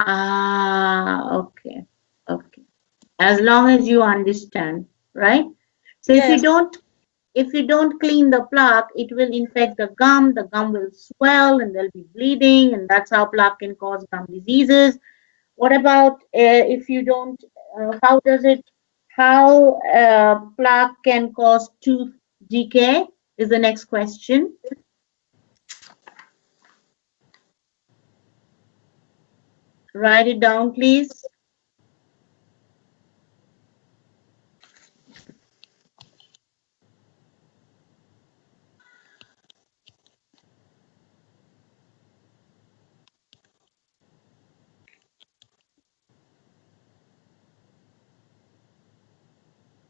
Ah, okay. Okay. As long as you understand, right? So Yeah. if you don't clean the plaque, it will infect the gum will swell and there'll be bleeding, and that's how plaque can cause gum diseases. What about if you don't, how plaque can cause tooth decay is the next question. Write it down, please.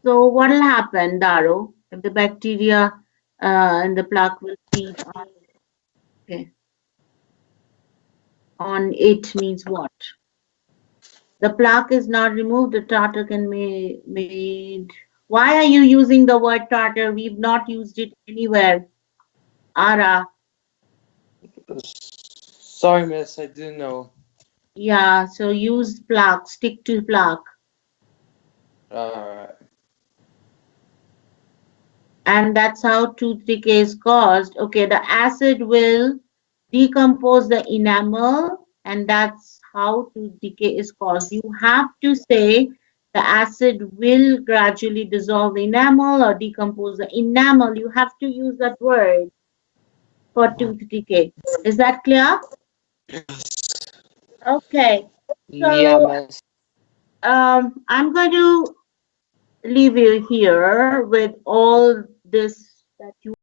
So what will happen, Daro, if the bacteria in the plaque will feed on, okay, on it means what? The plaque is not removed, the tartar can be made. Why are you using the word tartar? We've not used it anywhere. Ara. Sorry, miss, I didn't know. Yeah, so use plaque, stick to plaque. Alright. And that's how tooth decay is caused. Okay, the acid will decompose the enamel, and that's how tooth decay is caused. You have to say the acid will gradually dissolve the enamel or decompose the enamel. You have to use that word for tooth decay. Is that clear? Okay. Yeah, So miss. I'm going to leave you here with all this that you